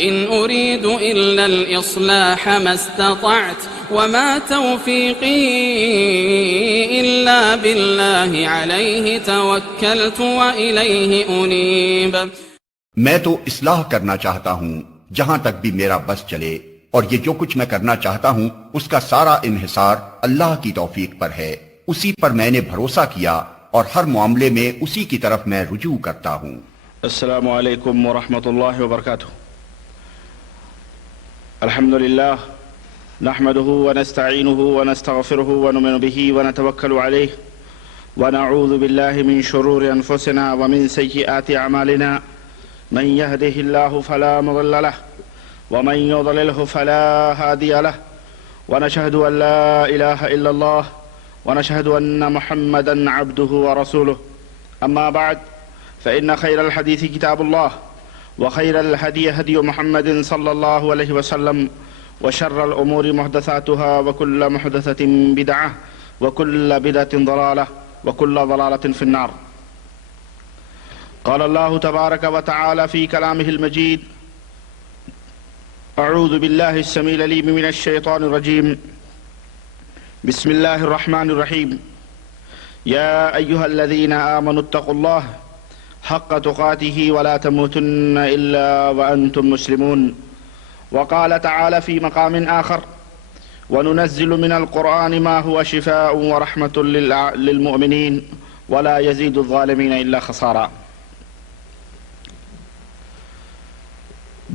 إن أريد إلا الإصلاح ما استطعت وما توفيقي إلا بالله عليه توكلت وإليه أنيب۔ میں تو اصلاح کرنا چاہتا ہوں جہاں تک بھی میرا بس چلے، اور یہ جو کچھ میں کرنا چاہتا ہوں اس کا سارا انحصار اللہ کی توفیق پر ہے، اسی پر میں نے بھروسہ کیا اور ہر معاملے میں اسی کی طرف میں رجوع کرتا ہوں۔ السلام علیکم ورحمۃ اللہ وبرکاتہ۔ الحمد للہ نحمده ونستعینه ونستغفره ونؤمن به ونتوکل علیہ ونعوذ باللہ من شرور انفسنا ومن سیئات اعمالنا، من يهده الله فلا مضل له ومن يضلله فلا هادي له، ونشهد أن لا إله إلا الله ونشهد أن محمدا عبده ورسوله، أما بعد فإن خير الحديث كتاب الله وخير الهدي هدي محمد صلى الله عليه وسلم، وشر الأمور محدثاتها وكل محدثة بدعة وكل بدعة ضلالة وكل ضلالة في النار۔ قال الله تبارك وتعالى في كلامه المجيد: أعوذ بالله السميع العليم من الشيطان الرجيم، بسم الله الرحمن الرحيم، يا أيها الذين آمنوا اتقوا الله حق تقاته ولا تموتن إلا وأنتم مسلمون۔ وقال تعالى في مقام آخر: وننزل من القرآن ما هو شفاء ورحمة للمؤمنين ولا يزيد الظالمين إلا خسارا۔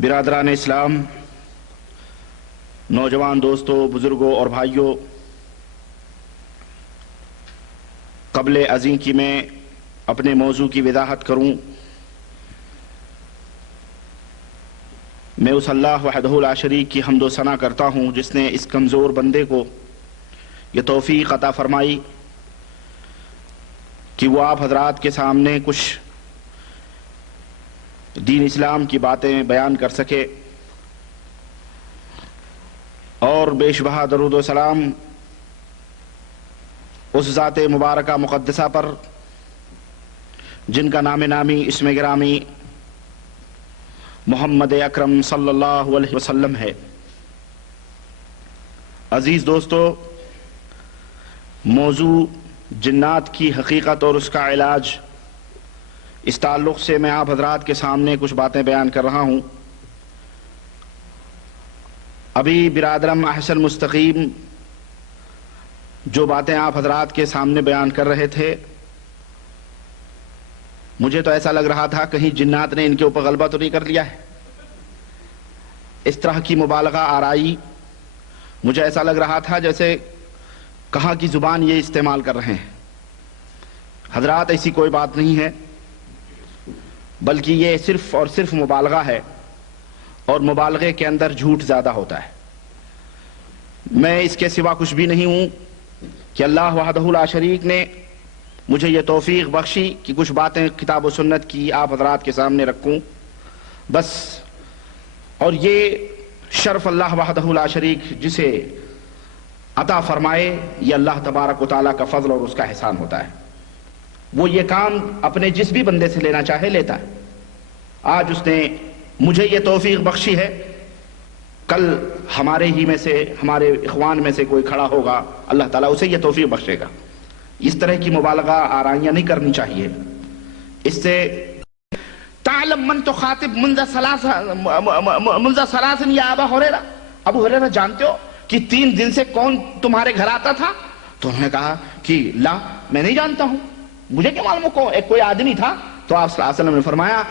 برادران اسلام، نوجوان دوستوں، بزرگوں اور بھائیوں، قبل ازیں کہ میں اپنے موضوع کی وضاحت کروں، میں اس اللہ وحدہ لا شریک کی حمد و ثنا کرتا ہوں جس نے اس کمزور بندے کو یہ توفیق عطا فرمائی کہ وہ آپ حضرات کے سامنے کچھ دین اسلام کی باتیں بیان کر سکے، اور بے شبہ درود و سلام اس ذات مبارکہ مقدسہ پر جن کا نام نامی اسم گرامی محمد اکرم صلی اللہ علیہ وسلم ہے۔ عزیز دوستو، موضوع جنات کی حقیقت اور اس کا علاج، اس تعلق سے میں آپ حضرات کے سامنے کچھ باتیں بیان کر رہا ہوں۔ ابھی برادرم احسن مستقیم جو باتیں آپ حضرات کے سامنے بیان کر رہے تھے، مجھے تو ایسا لگ رہا تھا کہیں جنات نے ان کے اوپر غلبہ تو نہیں کر لیا ہے، اس طرح کی مبالغہ آرائی۔ مجھے ایسا لگ رہا تھا جیسے کہاں کی زبان یہ استعمال کر رہے ہیں۔ حضرات، ایسی کوئی بات نہیں ہے، بلکہ یہ صرف اور صرف مبالغہ ہے، اور مبالغے کے اندر جھوٹ زیادہ ہوتا ہے۔ میں اس کے سوا کچھ بھی نہیں ہوں کہ اللہ وحدہ لا شریک نے مجھے یہ توفیق بخشی کہ کچھ باتیں کتاب و سنت کی آپ حضرات کے سامنے رکھوں بس۔ اور یہ شرف اللہ وحدہ لا شریک جسے عطا فرمائے، یہ اللہ تبارک و تعالیٰ کا فضل اور اس کا احسان ہوتا ہے۔ وہ یہ کام اپنے جس بھی بندے سے لینا چاہے لیتا ہے۔ آج اس نے مجھے یہ توفیق بخشی ہے، کل ہمارے ہی میں سے، ہمارے اخوان میں سے کوئی کھڑا ہوگا، اللہ تعالیٰ اسے یہ توفیق بخشے گا۔ اس طرح کی مبالغہ آرائیاں نہیں کرنی چاہیے۔ اس سے تعلم من تخاطب منذ ثلاث یا ابا ہریرہ، ابو ہریرہ جانتے ہو کہ 3 دن سے کون تمہارے گھر آتا تھا؟ تو انہوں نے کہا کہ لا، میں نہیں جانتا ہوں، مجھے کیا معلوم کو ایک کوئی آدمی تھا۔ تو آپ صلی اللہ علیہ وسلم نے فرمایا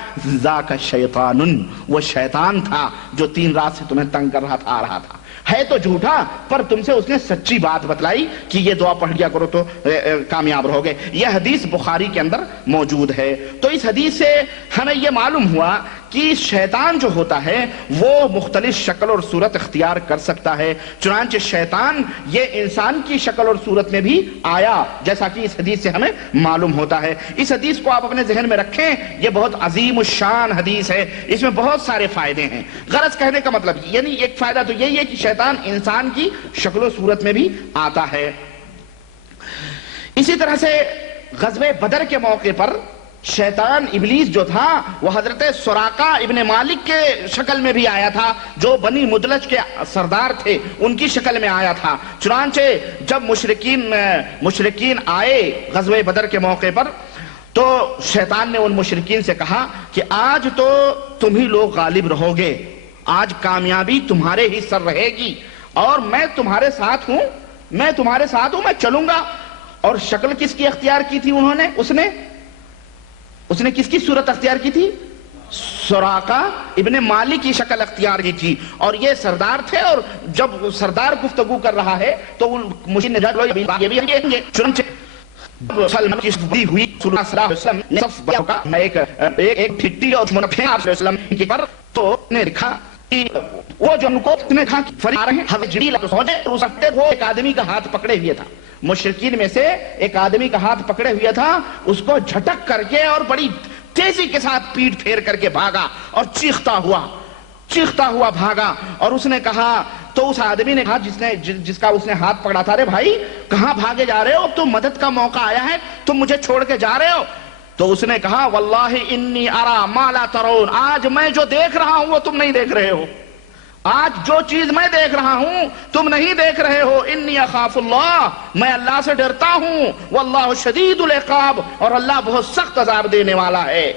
ذاک شیطان، وہ شیطان تھا جو 3 رات سے تمہیں تنگ کر رہا تھا، آ رہا تھا۔ ہے تو جھوٹا، پر تم سے اس نے سچی بات بتلائی کہ یہ دعا پڑھ لیا کرو تو کامیاب رہو گے۔ یہ حدیث بخاری کے اندر موجود ہے۔ تو اس حدیث سے ہمیں یہ معلوم ہوا کہ شیطان جو ہوتا ہے وہ مختلف شکل اور صورت اختیار کر سکتا ہے۔ چنانچہ شیطان یہ انسان کی شکل اور صورت میں بھی آیا، جیسا کہ اس حدیث سے ہمیں معلوم ہوتا ہے۔ اس حدیث کو آپ اپنے ذہن میں رکھیں، یہ بہت عظیم الشان حدیث ہے، اس میں بہت سارے فائدے ہیں۔ غرض کہنے کا مطلب یعنی ایک فائدہ تو یہی ہے کہ شیطان انسان کی شکل و صورت میں بھی آتا ہے۔ اسی طرح سے غزوہ بدر کے موقع پر شیطان ابلیس جو تھا وہ حضرت سراقہ ابن مالک کے شکل میں بھی آیا تھا، جو بنی مدلج کے سردار تھے ان کی شکل میں آیا تھا۔ چنانچہ جب مشرکین آئے غزوہ بدر کے موقع پر تو شیطان نے ان مشرکین سے کہا کہ آج تو تم ہی لوگ غالب رہو گے، آج کامیابی تمہارے ہی سر رہے گی، اور میں تمہارے ساتھ ہوں، میں چلوں گا۔ اور شکل کس کی اختیار کی تھی انہوں نے؟ اس نے کس کی صورت اختیار کی تھی؟ سراقہ ابن مالک کی شکل اختیار کی تھی، اور یہ سردار تھے، اور جب سردار گفتگو کر رہا ہے تو سلمان کی شدی ہوئی صلی اللہ علیہ وسلم نے صف کا ایک پھٹی اور منفع آپ علیہ وسلم کی پر تو نے لکھا کہ وہ جو ان کو اتنے کھا فری آ رہے ہیں حضرت جبریل اس وقت وہ ایک آدمی کا ہاتھ پکڑے ہوئے تھا، مشرکین میں سے ایک آدمی کا ہاتھ پکڑے ہوئے تھا، اس کو جھٹک کر کے اور بڑی تیزی کے ساتھ پیٹ پھیر کر کے بھاگا اور چیختا ہوا بھاگا۔ اور اس نے کہا، تو اس آدمی نے کہا جس کا اس نے ہاتھ پکڑا تھا، ارے بھائی کہاں بھاگے جا رہے ہو؟ تم مدد کا موقع آیا ہے، تم مجھے چھوڑ کے جا رہے ہو؟ تو اس نے کہا واللہ انی ارا ما لا ترون، آج میں جو دیکھ رہا ہوں وہ تم نہیں دیکھ رہے ہو، آج جو چیز میں دیکھ رہا ہوں تم نہیں دیکھ رہے ہو۔ انی اخاف اللہ، میں اللہ سے ڈرتا ہوں، واللہ شدید العقاب، اور اللہ بہت سخت عذاب دینے والا ہے۔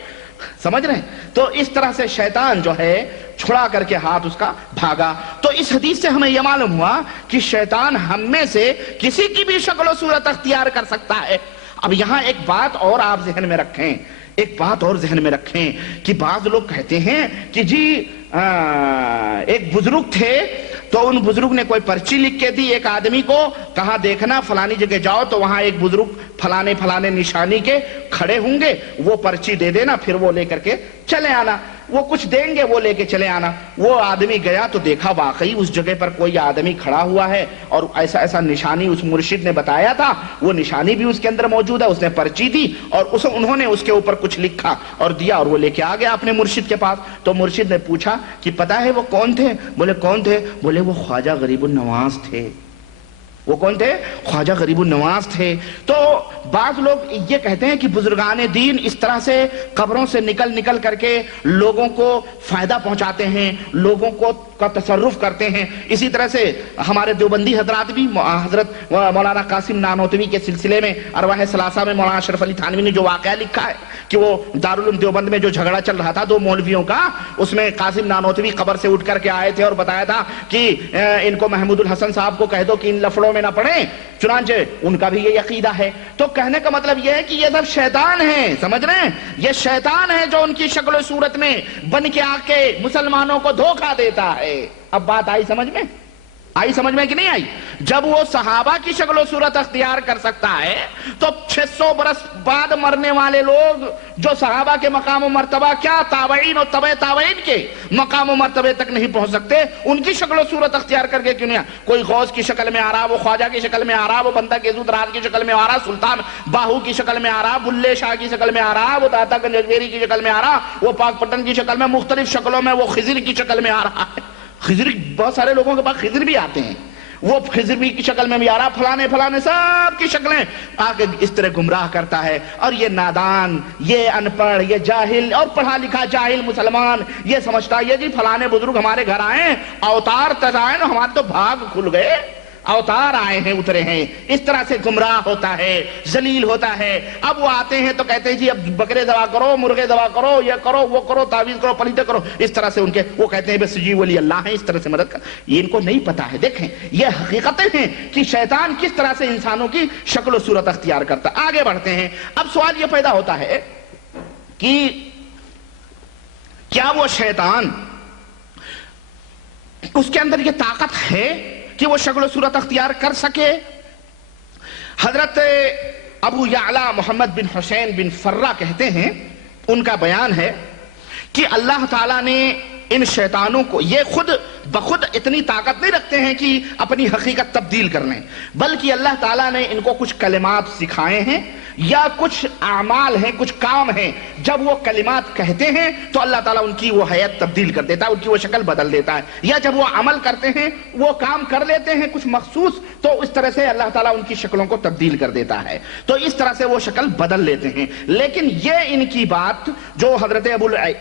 سمجھ رہے ہیں؟ تو اس طرح سے شیطان جو ہے چھڑا کر کے ہاتھ اس کا بھاگا۔ تو اس حدیث سے ہمیں یہ معلوم ہوا کہ شیطان ہم میں سے کسی کی بھی شکل و صورت اختیار کر سکتا ہے۔ اب یہاں ایک بات اور آپ ذہن میں رکھیں، کہ بعض لوگ کہتے ہیں کہ جی ایک بزرگ تھے تو ان بزرگ نے کوئی پرچی لکھ کے دی ایک آدمی کو، کہا دیکھنا فلانی جگہ جاؤ تو وہاں ایک بزرگ فلانے نشانی کے کھڑے ہوں گے، وہ پرچی دے دینا، پھر وہ لے کر کے چلے آنا، وہ کچھ دیں گے وہ لے کے چلے آنا۔ وہ آدمی گیا تو دیکھا واقعی اس جگہ پر کوئی آدمی کھڑا ہوا ہے، اور ایسا نشانی اس مرشد نے بتایا تھا، وہ نشانی بھی اس کے اندر موجود ہے، اس نے پرچی دی اور انہوں نے اس کے اوپر کچھ لکھا اور دیا، اور وہ لے کے آ گیا اپنے مرشد کے پاس۔ تو مرشد نے پوچھا کہ پتہ ہے وہ کون تھے؟ بولے کون تھے؟ بولے وہ خواجہ غریب النواز تھے۔ وہ کون تھے؟ خواجہ غریب النواز تھے۔ تو بعض لوگ یہ کہتے ہیں کہ بزرگان دین اس طرح سے قبروں سے نکل کر کے لوگوں کو فائدہ پہنچاتے ہیں، لوگوں کا تصرف کرتے ہیں۔ اسی طرح سے ہمارے دیوبندی حضرات بھی، حضرت مولانا قاسم نانوتوی کے سلسلے میں ارواح ثلاثہ میں مولانا اشرف علی تھانوی نے جو واقعہ لکھا ہے کہ وہ دارالعلوم دیوبند میں جو جھگڑا چل رہا تھا دو مولویوں کا، اس میں قاسم نانوتوی قبر سے اٹھ کر کے آئے تھے اور بتایا تھا کہ ان کو محمود الحسن صاحب کو کہہ دو کہ ان لفڑوں میں نہ پڑیں، چنانچہ ان کا بھی یہ عقیدہ ہے۔ تو کہنے کا مطلب یہ ہے کہ یہ سب شیطان ہیں، سمجھ رہے ہیں؟ یہ شیطان ہے جو ان کی شکل و صورت میں بن کے آ کے مسلمانوں کو دھوکہ دیتا ہے۔ اب بات آئی سمجھ میں؟ آئی سمجھ میں کہ نہیں آئی؟ جب وہ صحابہ کی شکل و صورت اختیار کر سکتا ہے تو 600 برس بعد مرنے والے لوگ جو صحابہ کے مقام و مرتبہ، کیا تابعین اور تبع تابعین کے مقام و مرتبے تک نہیں پہنچ سکتے، ان کی شکل و صورت اختیار کر کے کیوں نہیں؟ کوئی غوث کی شکل میں آ رہا، وہ خواجہ کی شکل میں آ رہا، وہ بندہ کے زود رات کی شکل میں آ رہا، سلطان باہو کی شکل میں آ رہا، بلے شاہ کی شکل میں آ رہا، وہ داتا گنجویری کی شکل میں آ رہا، وہ پاک پٹن کی شکل میں، مختلف شکلوں میں، وہ خضر کی شکل میں آ رہا ہے۔ خضر بہت سارے لوگوں کے پاس خضر بھی آتے ہیں، وہ خضر بھی کی شکل میں بھی آ رہا، فلانے سب کی شکلیں آ کے اس طرح گمراہ کرتا ہے۔ اور یہ نادان، یہ ان پڑھ، یہ جاہل اور پڑھا لکھا جاہل مسلمان یہ سمجھتا ہے جی فلانے بزرگ ہمارے گھر آئے، اوتار تجائے نا، ہمارے تو بھاگ کھل گئے، اوتار آئے ہیں، اترے ہیں۔ اس طرح سے گمراہ ہوتا ہے، ذلیل ہوتا ہے۔ اب وہ آتے ہیں تو کہتے ہیں جی اب بکرے ذبح کرو، مرغے ذبح کرو، یہ کرو وہ کرو، تعویذ کرو، پلیتے کرو، اس طرح سے ان کے وہ کہتے ہیں بس جی ولی اللہ ہیں، اس طرح سے مدد کر۔ یہ ان کو نہیں پتا ہے۔ دیکھیں یہ حقیقتیں ہیں کہ شیطان کس طرح سے انسانوں کی شکل و صورت اختیار کرتا ہے۔ آگے بڑھتے ہیں۔ اب سوال یہ پیدا ہوتا ہے کہ کیا وہ شیطان اس کے اندر یہ طاقت ہے کہ وہ شکل و صورت اختیار کر سکے؟ حضرت ابو یعلا محمد بن حسین بن فرہ کہتے ہیں، ان کا بیان ہے کہ اللہ تعالیٰ نے ان شیطانوں کو، یہ خود بخود اتنی طاقت نہیں رکھتے ہیں کہ اپنی حقیقت تبدیل کر لیں، بلکہ اللہ تعالیٰ نے ان کو کچھ کلمات سکھائے ہیں یا کچھ اعمال ہیں، کچھ کام ہیں، جب وہ کلمات کہتے ہیں تو اللہ تعالیٰ ان کی وہ حیت تبدیل کر دیتا ہے، ان کی وہ شکل بدل دیتا ہے، یا جب وہ عمل کرتے ہیں، وہ کام کر لیتے ہیں کچھ مخصوص، تو اس طرح سے اللہ تعالیٰ ان کی شکلوں کو تبدیل کر دیتا ہے، تو اس طرح سے وہ شکل بدل لیتے ہیں۔ لیکن یہ ان کی بات جو حضرت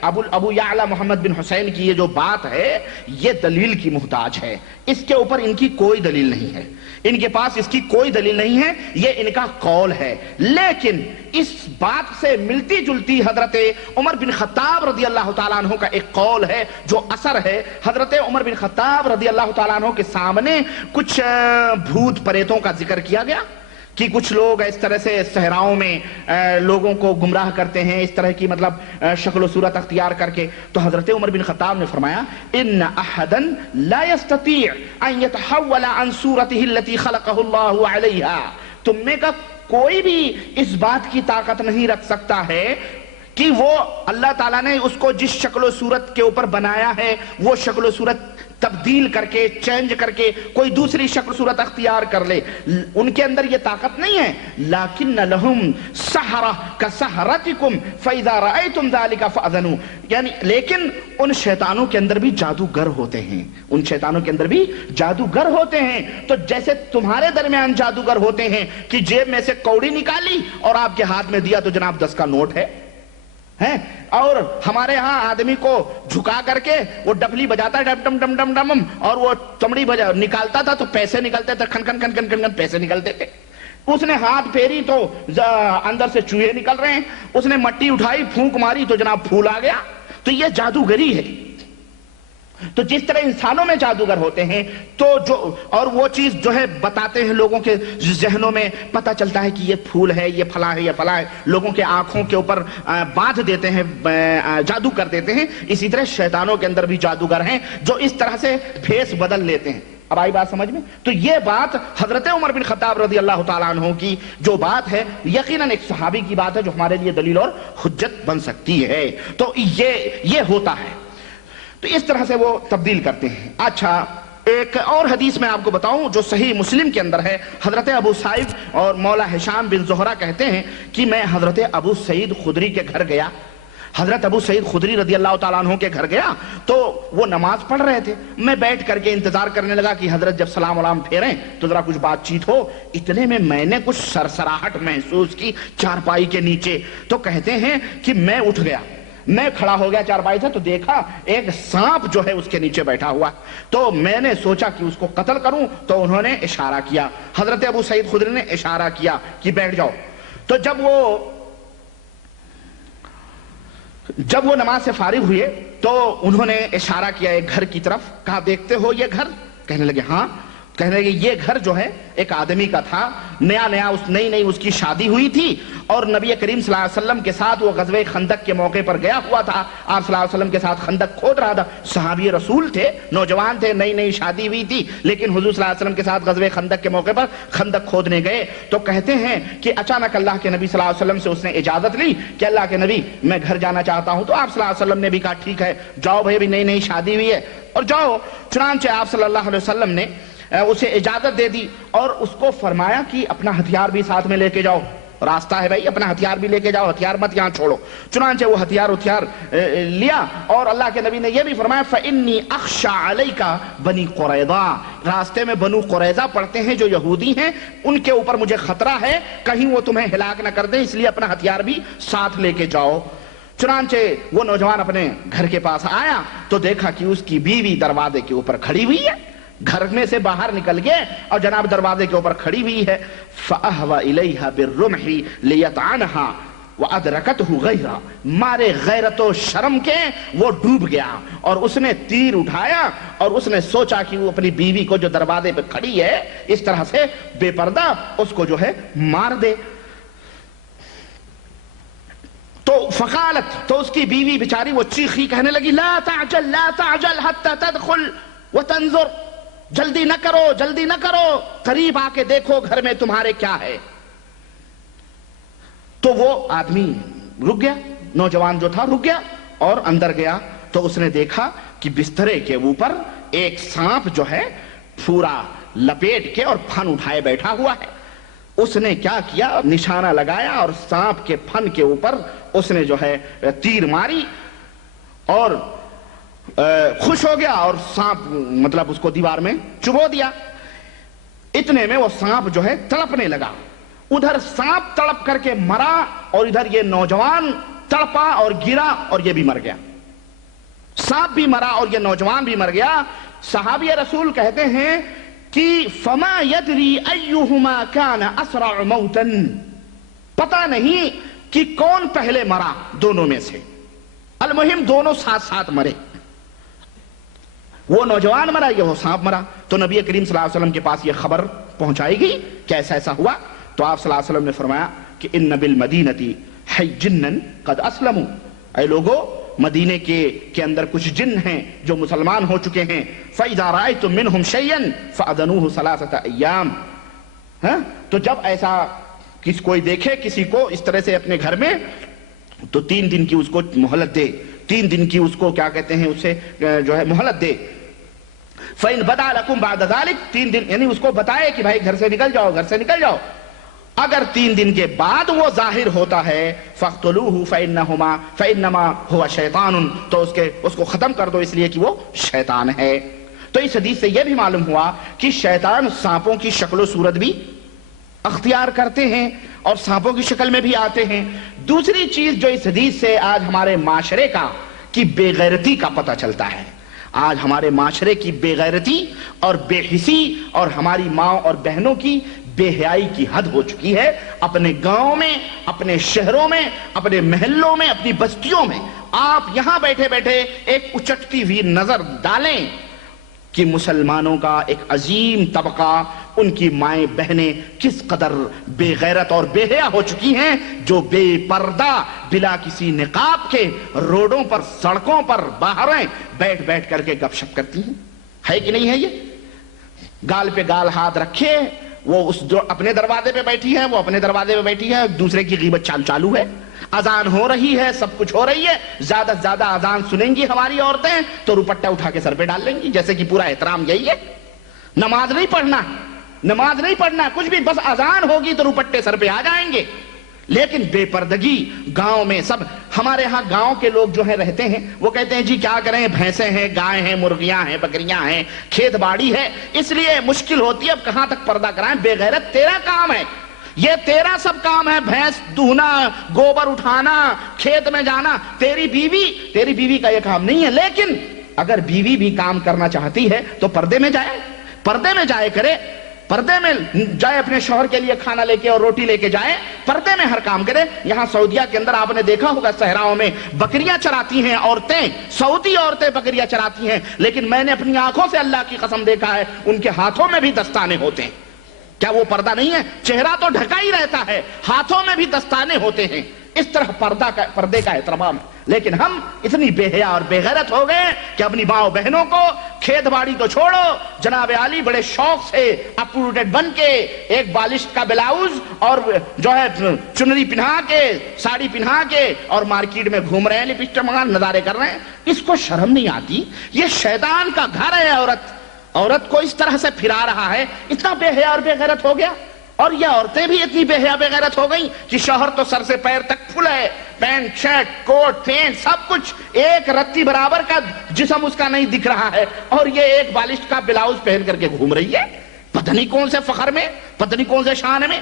ابو یعلا محمد بن حسین کی یہ جو بات ہے، یہ دلیل کی محتاج ہے، اس کے اوپر ان کی کوئی دلیل نہیں ہے، ان کے پاس اس کی کوئی دلیل نہیں ہے، یہ ان کا قول ہے۔ لیکن اس بات سے ملتی جلتی حضرت عمر بن خطاب رضی اللہ تعالیٰ عنہ کا ایک قول ہے جو اثر ہے۔ حضرت عمر بن خطاب رضی اللہ تعالیٰ عنہ کے سامنے کچھ بھوت پریتوں کا ذکر کیا گیا کہ کچھ لوگ اس طرح سے صحراؤں میں لوگوں کو گمراہ کرتے ہیں، اس طرح کی مطلب شکل و صورت اختیار کر کے، تو حضرت عمر بن خطاب نے فرمایا ان احدا لا يستطيع ان يتحول عن صورته التي خلقه الله عليها، تم میں کا کوئی بھی اس بات کی طاقت نہیں رکھ سکتا ہے کہ وہ اللہ تعالیٰ نے اس کو جس شکل و صورت کے اوپر بنایا ہے وہ شکل و صورت تبدیل کر کے، چینج کر کے کوئی دوسری شکل صورت اختیار کر لے، ان کے اندر یہ طاقت نہیں ہے۔ لیکن لہم سحرہ کسحرتکم فاذا رأیتم ذلک فاذنوا، یعنی لیکن ان شیطانوں کے اندر بھی جادوگر ہوتے ہیں، ان شیطانوں کے اندر بھی جادوگر ہوتے ہیں، تو جیسے تمہارے درمیان جادوگر ہوتے ہیں کہ جیب میں سے کوڑی نکالی اور آپ کے ہاتھ میں دیا تو جناب 10 کا نوٹ ہے، اور ہمارے ہاں آدمی کو جھکا کر کے وہ ڈبلی بجاتا ہے ڈم ڈم ڈم ڈم ڈم، اور وہ چمڑی نکالتا تھا تو پیسے نکلتے تھے، کھن کھن کھن کھن کھن پیسے نکلتے تھے۔ اس نے ہاتھ پھیری تو اندر سے چوہے نکل رہے ہیں، اس نے مٹی اٹھائی پھونک ماری تو جناب پھول آ گیا، تو یہ جادوگری ہے۔ تو جس طرح انسانوں میں جادوگر ہوتے ہیں تو جو اور وہ چیز جو ہے بتاتے ہیں، لوگوں کے ذہنوں میں پتہ چلتا ہے کہ یہ پھول ہے، یہ پھلا ہے، یہ پھلا ہے، لوگوں کے آنکھوں کے اوپر باندھ دیتے ہیں، جادو کر دیتے ہیں، اسی طرح شیطانوں کے اندر بھی جادوگر ہیں جو اس طرح سے بھیس بدل لیتے ہیں۔ اب آئی بات سمجھ میں؟ تو یہ بات حضرت عمر بن خطاب رضی اللہ تعالیٰ عنہ کی جو بات ہے یقیناً ایک صحابی کی بات ہے جو ہمارے لیے دلیل اور حجت بن سکتی ہے، تو یہ ہوتا ہے، تو اس طرح سے وہ تبدیل کرتے ہیں۔ اچھا، ایک اور حدیث میں آپ کو بتاؤں جو صحیح مسلم کے اندر ہے، حضرت ابو سعید اور مولا ہشام بن زہرہ کہتے ہیں کہ میں حضرت ابو سعید خدری کے گھر گیا، حضرت ابو سعید خدری رضی اللہ تعالیٰ عنہ کے گھر گیا تو وہ نماز پڑھ رہے تھے، میں بیٹھ کر کے انتظار کرنے لگا کہ حضرت جب سلام علام پھیریں تو ذرا کچھ بات چیت ہو، اتنے میں میں نے کچھ سرسراہٹ محسوس کی چارپائی کے نیچے، تو کہتے ہیں کہ میں اٹھ گیا، میں کھڑا ہو گیا چارپائی سے، تو دیکھا ایک سانپ جو ہے اس کے نیچے بیٹھا ہوا، تو میں نے سوچا کہ اس کو قتل کروں، تو انہوں نے اشارہ کیا، حضرت ابو سعید خدری نے اشارہ کیا کہ بیٹھ جاؤ، تو جب وہ نماز سے فارغ ہوئے تو انہوں نے اشارہ کیا ایک گھر کی طرف، کہا دیکھتے ہو یہ گھر؟ کہنے لگے ہاں، کہنے لگے یہ گھر جو ہے ایک آدمی کا تھا، نیا نئی اس کی شادی ہوئی تھی، اور نبی کریم صلی اللہ علیہ وسلم کے ساتھ وہ غزوہ خندق کے موقع پر گیا ہوا تھا، آپ صلی اللہ علیہ وسلم کے ساتھ خندق کھود رہا تھا، صحابی رسول تھے، نوجوان تھے، نئی شادی ہوئی تھی، لیکن حضور صلی اللہ علیہ وسلم کے ساتھ غزوہ خندق کے موقع پر خندق کھودنے گئے، تو کہتے ہیں کہ اچانک اللہ کے نبی صلی اللہ علیہ وسلم سے اس نے اجازت لی کہ اللہ کے نبی میں گھر جانا چاہتا ہوں، تو آپ صلی اللہ علیہ وسلم نے بھی کہا ٹھیک ہے جاؤ بھائی، ابھی نئی شادی ہوئی ہے اور جاؤ، چنانچہ آپ صلی اللہ علیہ وسلم نے اسے اجازت دے دی اور اس کو فرمایا کہ اپنا ہتھیار بھی ساتھ میں لے کے جاؤ، راستہ ہے بھائی، اپنا ہتھیار بھی لے کے جاؤ، ہتھیار مت یہاں چھوڑو، چنانچہ وہ ہتھیار لیا، اور اللہ کے نبی نے یہ بھی فرمایا فَإِنِّي أَخْشَى عَلَيْكَ بنی قریظہ، راستے میں بنو قریظہ پڑھتے ہیں جو یہودی ہیں، ان کے اوپر مجھے خطرہ ہے کہیں وہ تمہیں ہلاک نہ کر دیں، اس لیے اپنا ہتھیار بھی ساتھ لے کے جاؤ۔ چنانچہ وہ نوجوان اپنے گھر کے پاس آیا تو دیکھا کہ اس کی بیوی دروازے کے اوپر کھڑی ہوئی ہے، گھر میں سے باہر نکل گئے اور جناب دروازے کے اوپر کھڑی ہوئی ہے، فَأَهْوَ إِلَيْهَا بِالرُّمْحِ لِيَطْعَنَهَا وَأَدْرَكَتْهُ غَيْرًا، مارے غیرت و شرم کے وہ ڈوب گیا اور اس نے تیر اٹھایا اور اس نے سوچا کہ وہ اپنی بیوی کو جو دروازے پہ کھڑی ہے اس طرح سے بے پردہ اس کو جو ہے مار دے، تو فقالت، تو اس کی بیوی بیچاری وہ چیخی، کہنے لگی لا تعجل حتی تدخل وتنظر، جلدی نہ کرو، قریب آ کے دیکھو گھر میں تمہارے کیا ہے۔ تو وہ آدمی رک گیا، نوجوان جو تھا رک گیا اور اندر گیا، تو اس نے دیکھا کہ بسترے کے اوپر ایک سانپ جو ہے پورا لپیٹ کے اور پھن اٹھائے بیٹھا ہوا ہے، اس نے کیا کیا؟ نشانہ لگایا اور سانپ کے پھن کے اوپر اس نے جو ہے تیر ماری اور خوش ہو گیا اور سانپ مطلب اس کو دیوار میں چبو دیا. اتنے میں وہ سانپ جو ہے تڑپنے لگا. ادھر سانپ تڑپ کر کے مرا اور ادھر یہ نوجوان تڑپا اور گرا اور یہ بھی مر گیا. سانپ بھی مرا اور یہ نوجوان بھی مر گیا. صحابی رسول کہتے ہیں کہ فما یدری ایہما کان اسرع موتا، پتہ نہیں کہ کون پہلے مرا دونوں میں سے. المہم دونوں ساتھ ساتھ مرے. وہ نوجوان مرا، یہ وہ سانپ مرا. تو نبی کریم صلی اللہ علیہ وسلم کے پاس یہ خبر پہنچائی گئی کہ ایسا ایسا ہوا. تو آپ صلی اللہ علیہ وسلم نے فرمایا کہ ان بالمدینۃ حی جنا قد اسلموا، اے لوگو مدینے کے اندر کچھ جن ہیں جو مسلمان ہو چکے ہیں. فَإِذَا رَأَيْتُم مِّنْهُمْ شَيْئًا فَأَذَنُوهُ ثَلَاثَةَ أَيَّامٍ. تو جب ایسا کوئی دیکھے کسی کو اس طرح سے اپنے گھر میں تو 3 دن کی اس کو مہلت دے. 3 دن کی اس کو کیا کہتے ہیں، اسے جو ہے مہلت دے. فَإِن بَدَا لَكُمْ بَعْدَ ذَلِكَ، 3 دن یعنی اس کو بتائے کہ بھائی گھر سے نکل جاؤ، گھر سے نکل جاؤ. اگر 3 دن کے بعد وہ ظاہر ہوتا ہے فَاقْتُلُوهُ فَإِنَّمَا هُوَ شَيْطَانٌ، تو اس کو ختم کر دو اس لیے کہ وہ شیطان ہے. تو اس حدیث سے یہ بھی معلوم ہوا کہ شیطان سانپوں کی شکل و صورت بھی اختیار کرتے ہیں اور سانپوں کی شکل میں بھی آتے ہیں. دوسری چیز جو اس حدیث سے آج ہمارے معاشرے کا کی بے غیرتی کا پتہ چلتا ہے. آج ہمارے معاشرے کی بے غیرتی اور بے حسی اور ہماری ماں اور بہنوں کی بے حیائی کی حد ہو چکی ہے. اپنے گاؤں میں، اپنے شہروں میں، اپنے محلوں میں، اپنی بستیوں میں آپ یہاں بیٹھے بیٹھے ایک اچٹتی ہوئی نظر ڈالیں کہ مسلمانوں کا ایک عظیم طبقہ، ان کی مائیں بہنیں کس قدر بے غیرت اور بے حیا ہو چکی ہیں، جو بے پردہ بلا کسی نقاب کے روڈوں پر، سڑکوں پر، باہریں بیٹھ بیٹھ کر کے گپ شپ کرتی ہیں. ہے کہ نہیں ہے؟ یہ گال پہ گال ہاتھ رکھے، وہ اس جو اپنے دروازے پہ بیٹھی ہے، وہ اپنے دروازے پہ بیٹھی ہے، دوسرے کی غیبت چالو ہے. اذان ہو رہی ہے، سب کچھ ہو رہی ہے، زیادہ سے زیادہ اذان سنیں گی ہماری عورتیں تو روپٹہ اٹھا کے سر پہ ڈال لیں گی، جیسے کہ پورا احترام یہی ہے. نماز نہیں پڑھنا، نماز نہیں پڑھنا کچھ بھی، بس اذان ہوگی تو روپٹے سر پہ آ جائیں گے. لیکن بے پردگی گاؤں میں سب. ہمارے ہاں گاؤں کے لوگ جو ہیں رہتے ہیں وہ کہتے ہیں جی کیا کریں، بھینسیں ہیں، گائے ہیں، مرغیاں ہیں، بکریاں ہیں، کھیت باڑی ہے، اس لیے مشکل ہوتی ہے، اب کہاں تک پردہ کرائیں. بے غیرت تیرا کام ہے، یہ تیرا سب کام ہے، بھینس دہنا، گوبر اٹھانا، کھیت میں جانا. تیری بیوی کا یہ کام نہیں ہے. لیکن اگر بیوی بھی کام کرنا چاہتی ہے تو پردے میں جائے، پردے میں جائے کرے، پردے میں جائے، اپنے شوہر کے لیے کھانا لے کے اور روٹی لے کے جائے، پردے میں ہر کام کرے. یہاں سعودیہ کے اندر آپ نے دیکھا ہوگا صحراؤں میں بکریاں چراتی ہیں عورتیں، سعودی عورتیں بکریاں چراتی ہیں، لیکن میں نے اپنی آنکھوں سے اللہ کی قسم دیکھا ہے ان کے ہاتھوں میں بھی دستانے ہوتے ہیں. کیا وہ پردہ نہیں ہے؟ چہرہ تو ڈھکا ہی رہتا ہے، ہاتھوں میں بھی دستانے ہوتے ہیں. اس طرح پردے کا احترام. لیکن ہم اتنی بے حیا اور بے غیرت ہو گئے کہ اپنی ماؤں بہنوں کو کھیت باڑی تو چھوڑو، جناب عالی بڑے شوق سے اپروٹڈ بن کے ایک بالشت کا بلاؤز اور جو ہے چنری پہنا کے، ساڑی پہنا کے اور مارکیٹ میں گھوم رہے ہیں، لپسٹک مگان نظارے کر رہے ہیں. اس کو شرم نہیں آتی؟ یہ شیطان کا گھر ہے. عورت کو اس طرح سے پھرا رہا ہے. اتنا بے حیا اور بے غیرت ہو گیا. اور یہ عورتیں بھی اتنی بے حیا بے غیرت ہو گئی کہ شوہر تو سر سے پیر تک فل ہے، پینٹ شرٹ کوٹ پینٹ سب کچھ، ایک رتی برابر کا جسم اس کا نہیں دکھ رہا ہے، اور یہ ایک بالشت کا بلاؤز پہن کر کے گھوم رہی ہے. پتہ نہیں کون سے فخر میں، پتہ نہیں کون سے شان میں.